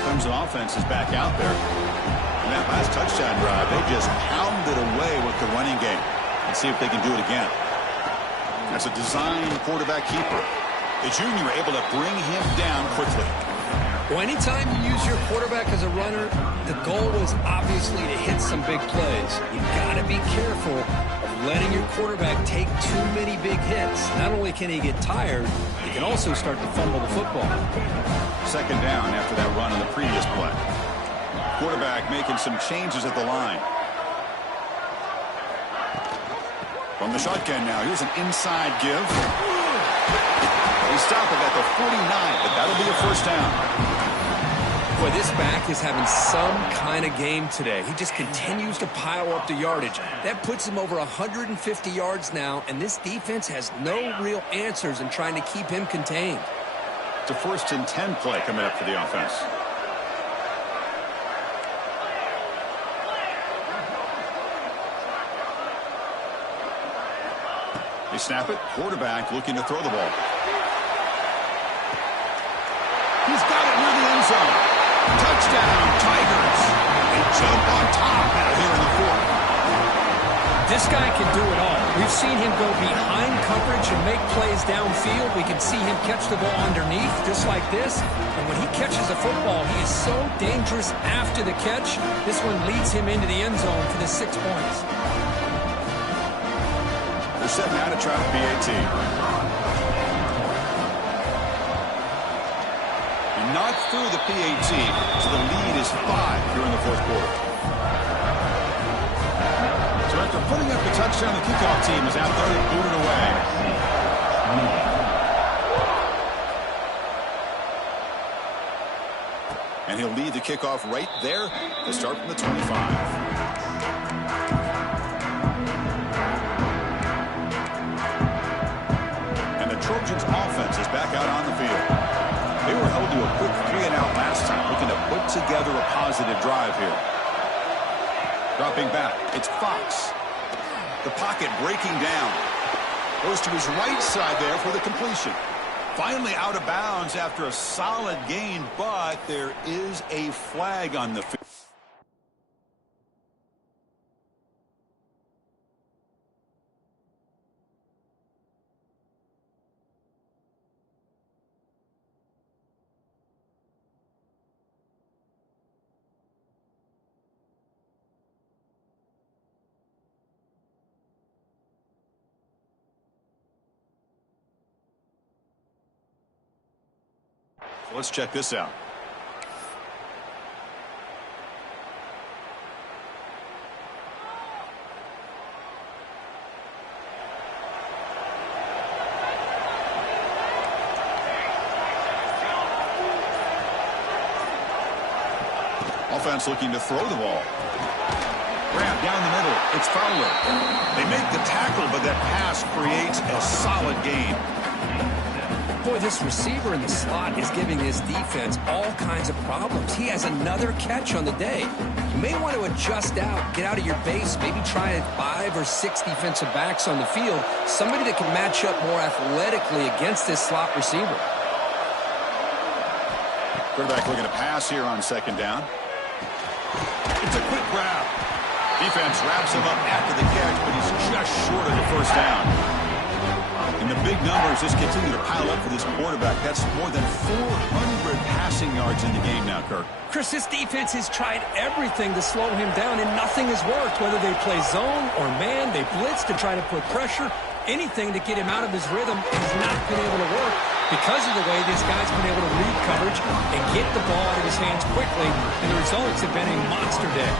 Clemson offense is back out there. And that last touchdown drive, they just pounded away with the running game. Let's see if they can do it again. That's a designed quarterback keeper. The junior able to bring him down quickly. Well, anytime you use your quarterback as a runner, the goal was obviously to hit some big plays. You've got to be careful of letting your quarterback take too many big hits. Not only can he get tired, he can also start to fumble the football. 2nd down after that run on the previous play. Quarterback making some changes at the line. From the shotgun now, here's an inside give. They stop it at the 49, but that'll be a 1st down. Boy, this back is having some kind of game today. He just continues to pile up the yardage. That puts him over 150 yards now, and this defense has no real answers in trying to keep him contained. It's a 1st and 10 play coming up for the offense. They snap it. Quarterback looking to throw the ball. He's got it near the end zone. Touchdown, Tigers. They jump on top now here in the 4th. This guy can do it all. We've seen him go behind coverage and make plays downfield. We can see him catch the ball underneath just like this. And when he catches the football, he is so dangerous after the catch. This one leads him into the end zone for the 6 points. They're setting out to try the PAT. And not through the PAT, so the lead is 5 here in the 4th quarter. So after putting up the touchdown, the kickoff team is out there to boot it away. And he'll lead the kickoff right there to start from the 25. Trojans offense is back out on the field. They were held to a quick 3-and-out last time, looking to put together a positive drive here. Dropping back, it's Fox. The pocket breaking down. Goes to his right side there for the completion. Finally out of bounds after a solid gain, but there is a flag on the field. Let's check this out. Offense looking to throw the ball. Grab down the middle. It's Fowler. They make the tackle, but that pass creates a solid gain. Boy, this receiver in the slot is giving this defense all kinds of problems. He has another catch on the day. You may want to adjust out, get out of your base, maybe try 5 or 6 defensive backs on the field, somebody that can match up more athletically against this slot receiver. Quarterback looking to pass here on second down. It's a quick grab. Defense wraps him up after the catch, but he's just short of the first down. And the big numbers just continue to pile up for this quarterback. That's more than 400 passing yards in the game now, Kirk. Chris, this defense has tried everything to slow him down, and nothing has worked. Whether they play zone or man, they blitz to try to put pressure. Anything to get him out of his rhythm has not been able to work because of the way this guy's been able to read coverage and get the ball out of his hands quickly, and the results have been a monster day.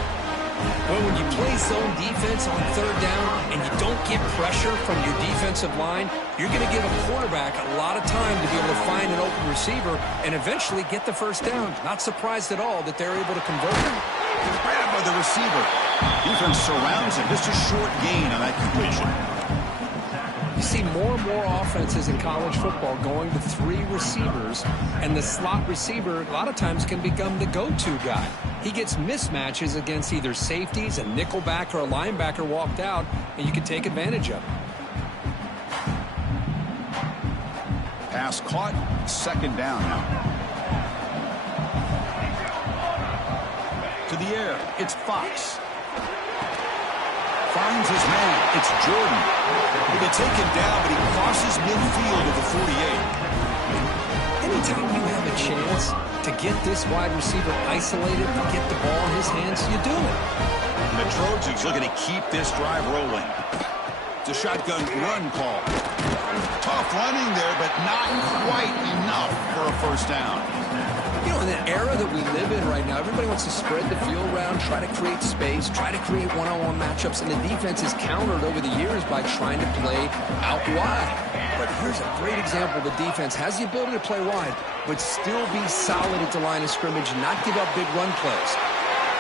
Well, when you play zone defense on third down and you don't get pressure from your defensive line, you're going to give a quarterback a lot of time to be able to find an open receiver and eventually get the first down. Not surprised at all that they're able to convert him. Grabbed by the receiver. Defense surrounds him. Just a short gain on that completion. You see more and more offenses in college football going to 3 receivers, and the slot receiver a lot of times can become the go-to guy. He gets mismatches against either safeties, a nickelback, or a linebacker walked out, and you can take advantage of it. Pass caught. Second down now. To the air. It's Fox. Finds his man. It's Jordan. He'll be taken down, but he crosses midfield of the 48. Anytime you have a chance to get this wide receiver isolated, to get the ball in his hands, you do it. And the Trojans looking to keep this drive rolling. It's a shotgun run call. Tough running there, but not quite enough for a first down. You know, in the era that we live in right now, everybody wants to spread the field around, try to create space, try to create one-on-one matchups, and the defense is countered over the years by trying to play out wide. But here's a great example. The defense has the ability to play wide, but still be solid at the line of scrimmage, not give up big run plays.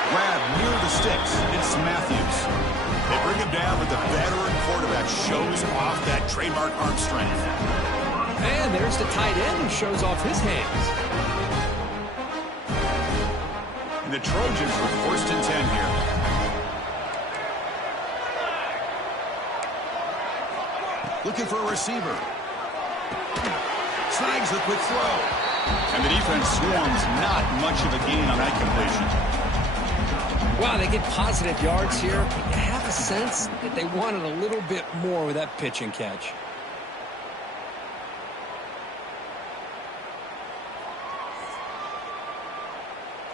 Grab near the sticks. It's Matthews. They bring him down, but the veteran quarterback shows off that trademark arm strength. And there's the tight end who shows off his hands. And the Trojans with first and 10 here. Looking for a receiver. Snags the quick throw. And the defense swarms. Not much of a gain on that completion. Wow, they get positive yards here. I have a sense that they wanted a little bit more with that pitch and catch.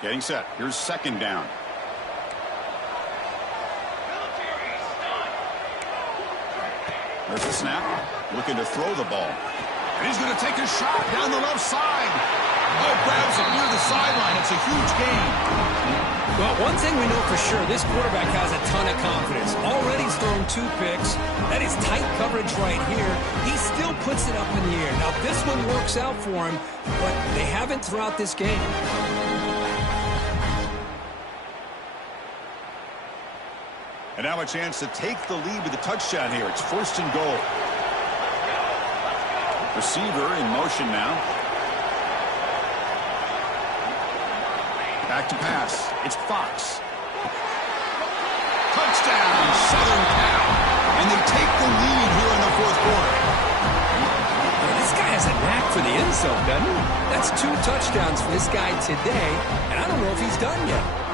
Getting set. Here's second down. There's the snap. Looking to throw the ball. And he's going to take a shot down the left side. Oh, grabs it near the sideline. It's a huge gain. Well, one thing we know for sure, this quarterback has a ton of confidence. Already he's thrown 2 picks. That is tight coverage right here. He still puts it up in the air. Now, this one works out for him, but they haven't throughout this game. And now a chance to take the lead with a touchdown here. It's first and goal. Receiver in motion now. Back to pass. It's Fox. Touchdown, Southern Cal. And they take the lead here in the fourth quarter. Well, this guy has a knack for the end zone, doesn't he? That's 2 touchdowns for this guy today, and I don't know if he's done yet.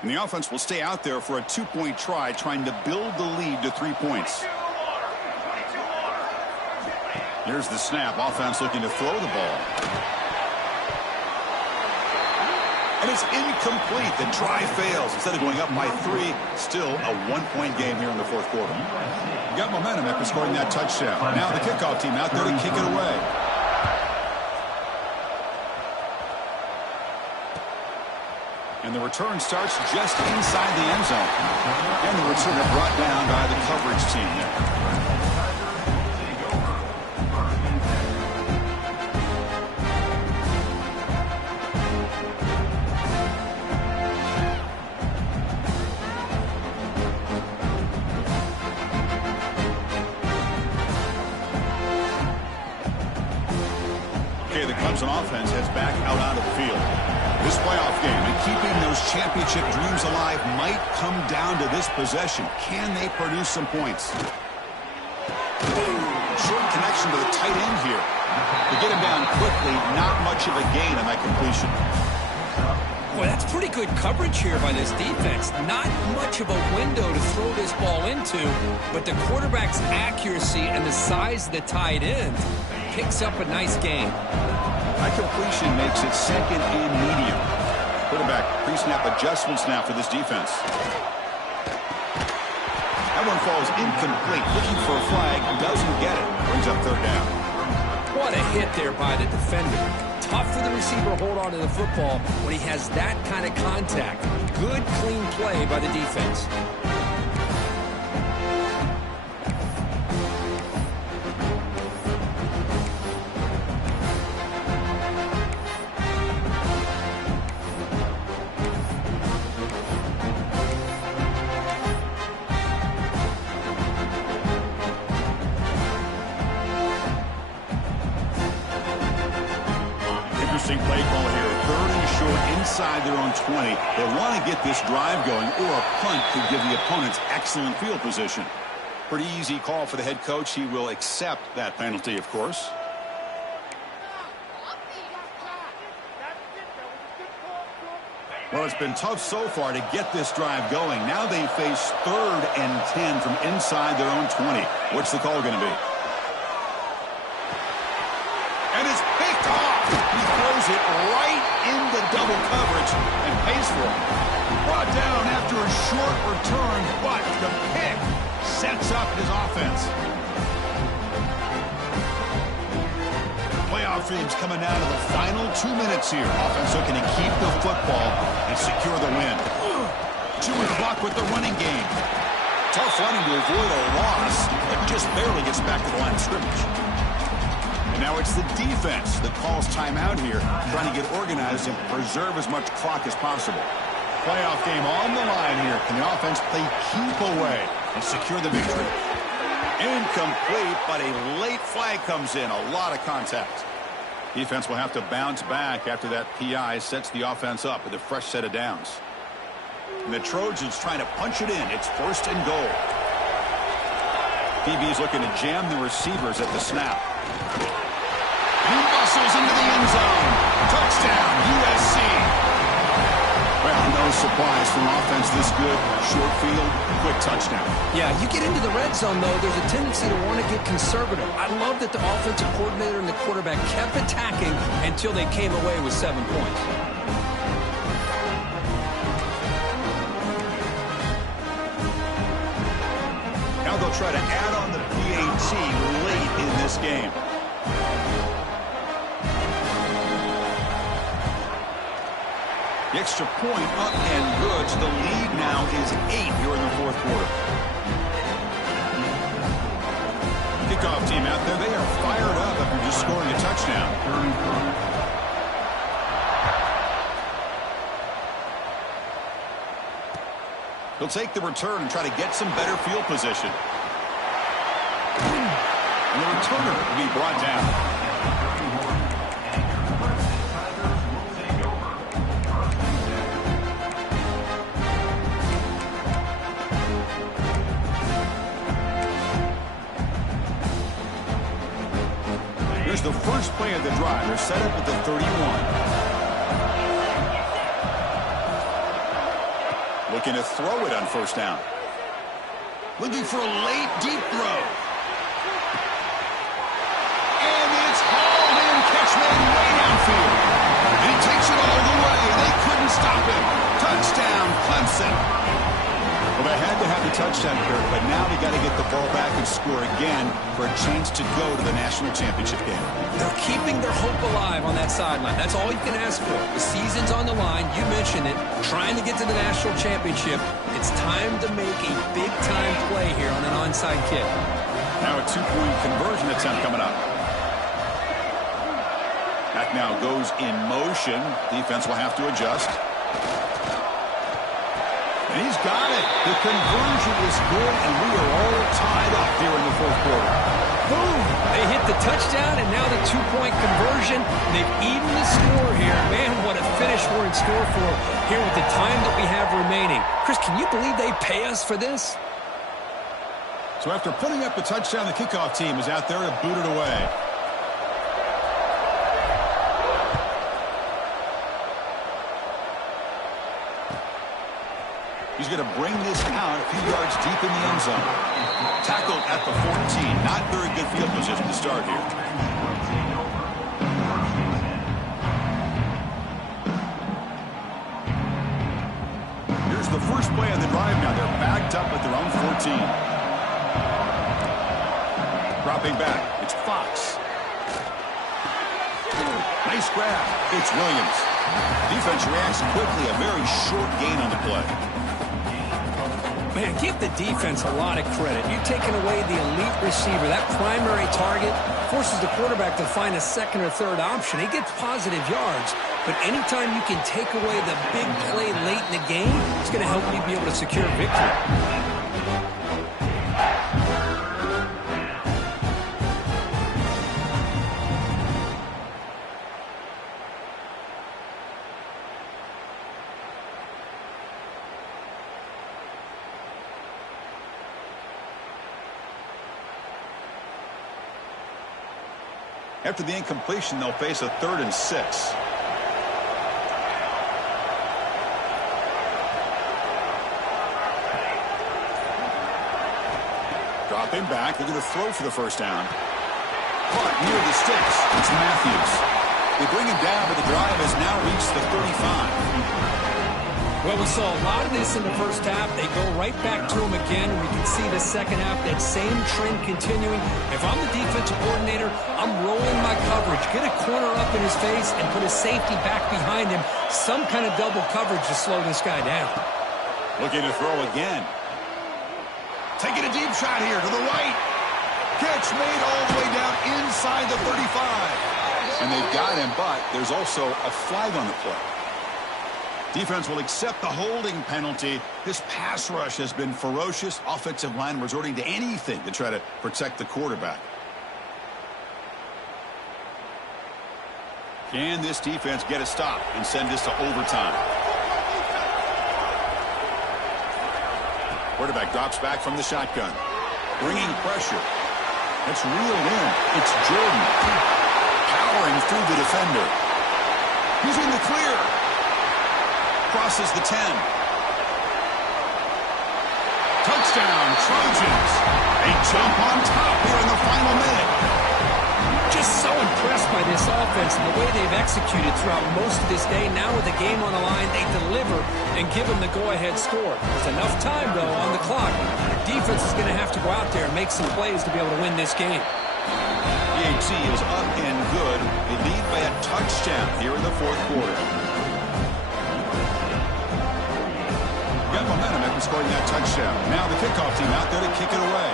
And the offense will stay out there for a 2-point try, trying to build the lead to 3 points. Here's the snap. Offense looking to throw the ball. And it's incomplete. The try fails. Instead of going up by 3, still a 1-point game here in the fourth quarter. Got momentum after scoring that touchdown. Now the kickoff team out there to kick it away. And the return starts just inside the end zone. And the returner brought down by the coverage team there. Okay, the Clemson offense heads back out onto the field. This playoff game and keeping those championship dreams alive might come down to this possession. Can they produce some points? Short connection to the tight end here. To get him down quickly, not much of a gain on that completion. Boy, that's pretty good coverage here by this defense. Not much of a window to throw this ball into, but the quarterback's accuracy and the size of the tight end picks up a nice gain. That completion makes it second and medium. Quarterback pre-snap adjustments now for this defense. That one falls incomplete. Looking for a flag, doesn't get it. Brings up third down. What a hit there by the defender. Tough for the receiver to hold on to the football when he has that kind of contact. Good, clean play by the defense. Play call here. Third and short inside their own 20. They want to get this drive going, or a punt could give the opponents excellent field position. Pretty easy call for the head coach. He will accept that penalty, of course. Well, it's been tough so far to get this drive going. Now they face 3rd and 10 from inside their own 20. What's the call going to be? And it's picked off. He throws it right into double coverage and pays for it. Brought down after a short return, but the pick sets up his offense. Playoff dreams coming down to the final 2 minutes here. Offense looking to keep the football and secure the win. 2 o'clock with the running game. Tough running to avoid a loss, but just barely gets back to the line of scrimmage. Now it's the defense that calls timeout here, trying to get organized and preserve as much clock as possible. Playoff game on the line here. Can the offense play keep away and secure the victory? Incomplete, but a late flag comes in. A lot of contact. Defense will have to bounce back after that PI sets the offense up with a fresh set of downs. And the Trojans trying to punch it in. It's 1st and goal. DB's looking to jam the receivers at the snap. He muscles into the end zone. Touchdown, USC. Well, no surprise from offense this good. Short field, quick touchdown. Yeah, you get into the red zone, though, there's a tendency to want to get conservative. I love that the offensive coordinator and the quarterback kept attacking until they came away with 7 points. Now they'll try to add on the PAT late in this game. The extra point up and good, so the lead now is 8 here in the 4th quarter. Kickoff team out there, they are fired up after just scoring a touchdown. He'll take the return and try to get some better field position. And the returner will be brought down. Here's the first play of the drive. They're set up at the 31. Looking to throw it on 1st down. Looking for a late, deep throw. And it's hauled in. Catchman way downfield. And he takes it all the way. They couldn't stop him. Touchdown, Clemson. Well, they had to have the touchdown here, but now they got to get the ball back and score again for a chance to go to the national championship game. They're keeping their hope alive on that sideline. That's all you can ask for. The season's on the line. You mentioned it. Trying to get to the national championship. It's time to make a big-time play here on an onside kick. Now a two-point conversion attempt coming up. That now goes in motion. Defense will have to adjust. And he's got it. The conversion is good, and we are all tied up here in the fourth quarter. Boom! They hit the touchdown, and now the two-point conversion. They've evened the score here. Man, what a finish we're in store for here with the time that we have remaining. Chris, can you believe they pay us for this? So after putting up the touchdown, the kickoff team is out there to boot it away. He's going to bring this out a few yards deep in the end zone. Tackled at the 14. Not very good field position to start here. Here's the first play of the drive now. They're backed up at their own 14. Dropping back. It's Fox. Nice grab. It's Williams. Defense reacts quickly. A very short gain on the play. Man, give the defense a lot of credit. You're taking away the elite receiver. That primary target forces the quarterback to find a second or third option. He gets positive yards, but anytime you can take away the big play late in the game, it's going to help you be able to secure victory. After the incompletion, they'll face a 3rd and 6. Dropping back. They're going to throw for the first down. Caught near the sticks. It's Matthews. They bring him down, but the drive has now reached the 35. Well, we saw a lot of this in the first half. They go right back to him again, and we can see the second half, that same trend continuing. If I'm the defensive coordinator, I'm rolling my coverage. Get a corner up in his face and put his safety back behind him. Some kind of double coverage to slow this guy down. Looking to throw again. Taking a deep shot here to the right. Catch made all the way down inside the 35. And they've got him, but there's also a flag on the play. Defense will accept the holding penalty. This pass rush has been ferocious. Offensive line resorting to anything to try to protect the quarterback. Can this defense get a stop and send this to overtime? Quarterback drops back from the shotgun. Bringing pressure. It's reeled in. It's Jordan. Powering through the defender. He's in the clear. Crosses the 10. Touchdown, Trojans. They jump on top here in the final minute. Just so impressed by this offense and the way they've executed throughout most of this day. Now with the game on the line, they deliver and give them the go-ahead score. There's enough time, though, on the clock. The defense is going to have to go out there and make some plays to be able to win this game. EHC is up and good. They lead by a touchdown here in the fourth quarter. Got momentum after scoring that touchdown. Now the kickoff team out there to kick it away.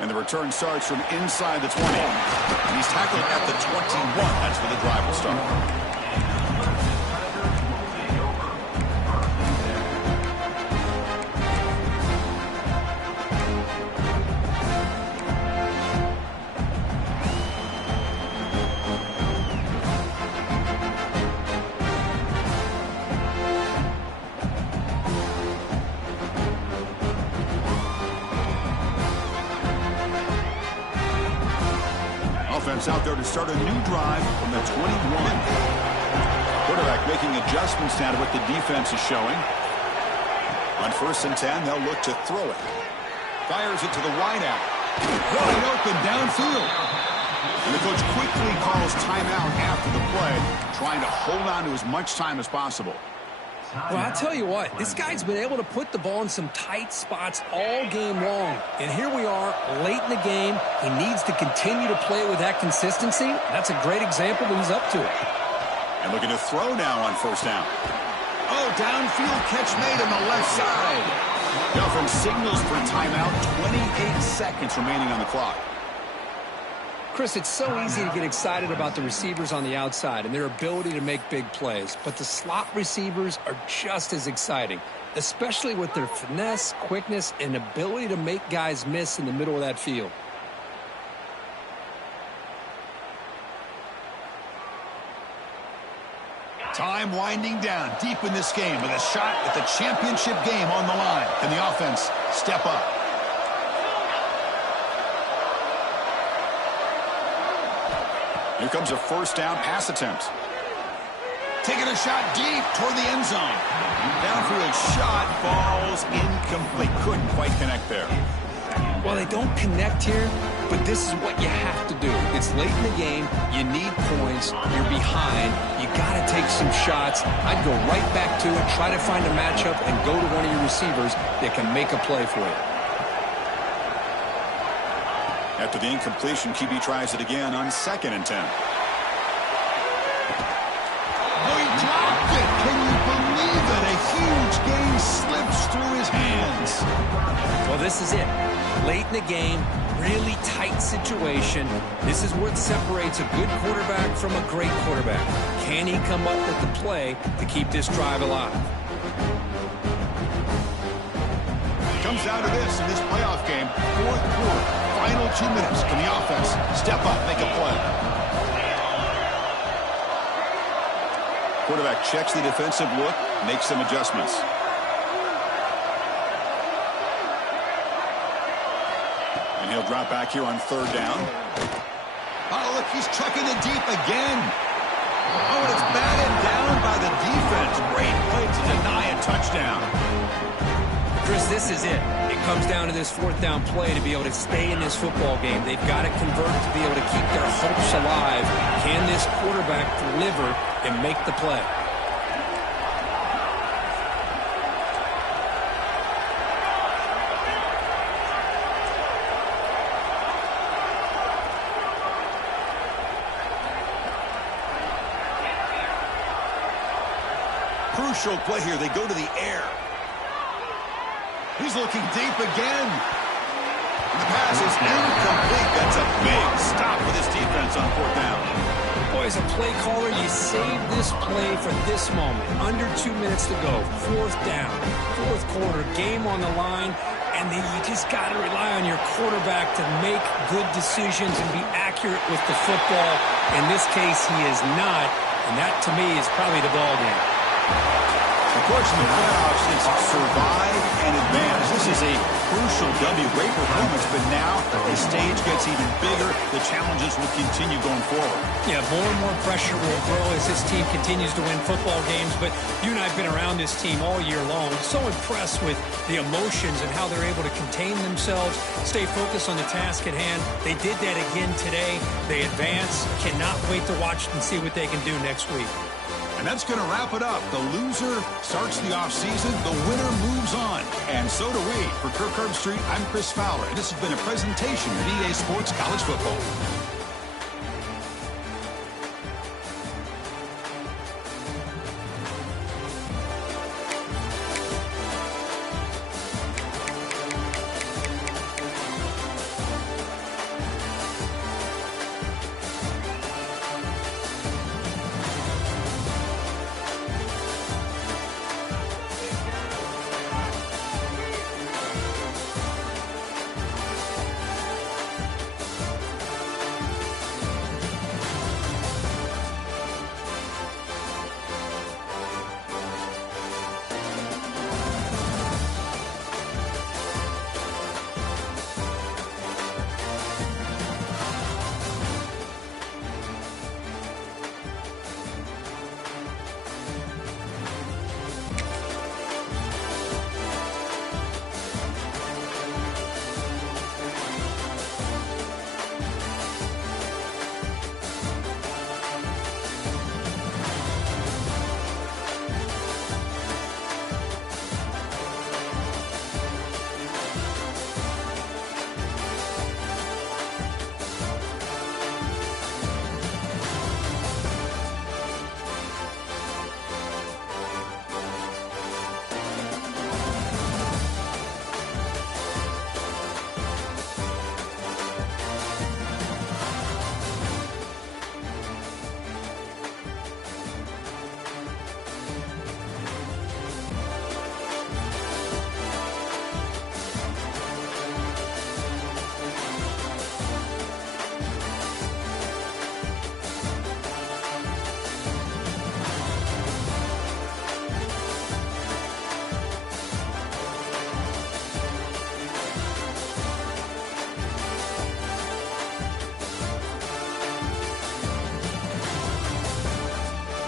And the return starts from inside the 20. And he's tackled at the 21. That's where the drive will start. Out there to start a new drive from the 21. Quarterback making adjustments now to what the defense is showing. On 1st and 10, they'll look to throw it. Fires it to the wide out. Wide open downfield. And the coach quickly calls timeout after the play, trying to hold on to as much time as possible. Well, I'll tell you what, this guy's been able to put the ball in some tight spots all game long. And here we are, late in the game. He needs to continue to play with that consistency. That's a great example that he's up to it. And looking to throw now on first down. Oh, downfield catch made on the left side. Dolphins signals for timeout, 28 seconds remaining on the clock. Chris, it's so easy to get excited about the receivers on the outside and their ability to make big plays, but the slot receivers are just as exciting, especially with their finesse, quickness, and ability to make guys miss in the middle of that field. Time winding down deep in this game with a shot at the championship game on the line. Can the offense step up? Here comes a first down pass attempt. Taking a shot deep toward the end zone. Downfield shot falls incomplete. Couldn't quite connect there. Well, they don't connect here, but this is what you have to do. It's late in the game. You need points. You're behind. You got to take some shots. I'd go right back to it, try to find a matchup, and go to one of your receivers that can make a play for you. After the incompletion, QB tries it again on 2nd and 10. Oh, he dropped it. Can you believe it? A huge game slips through his hands. Well, this is it. Late in the game, really tight situation. This is what separates a good quarterback from a great quarterback. Can he come up with the play to keep this drive alive? Comes down to this in this playoff game. 4th quarter, final 2 minutes. Can the offense step up, make a play? Quarterback checks the defensive look, makes some adjustments. And he'll drop back here on 3rd down. Oh, look, he's chucking it deep again. Oh, and it's batted down by the defense. Great play to deny a touchdown. Chris, this is it. It comes down to this 4th down play to be able to stay in this football game. They've got to convert to be able to keep their hopes alive. Can this quarterback deliver and make the play? Crucial play here. They go to the air. He's looking deep again. The pass is incomplete. That's a big stop for this defense on 4th down. Boy, as a play caller, you save this play for this moment. Under 2 minutes to go. 4th down. 4th quarter. Game on the line. And then you just got to rely on your quarterback to make good decisions and be accurate with the football. In this case, he is not. And that, to me, is probably the ball game. Of course, in the playoffs, it's survive and advance. This is a crucial W. Great performance, but now the stage gets even bigger. The challenges will continue going forward. Yeah, more and more pressure will grow as this team continues to win football games. But you and I have been around this team all year long. So impressed with the emotions and how they're able to contain themselves, stay focused on the task at hand. They did that again today. They advance. Cannot wait to watch and see what they can do next week. And that's going to wrap it up. The loser starts the offseason. The winner moves on. And so do we. For Kirk Herbstreit, I'm Chris Fowler. And this has been a presentation of EA Sports College Football.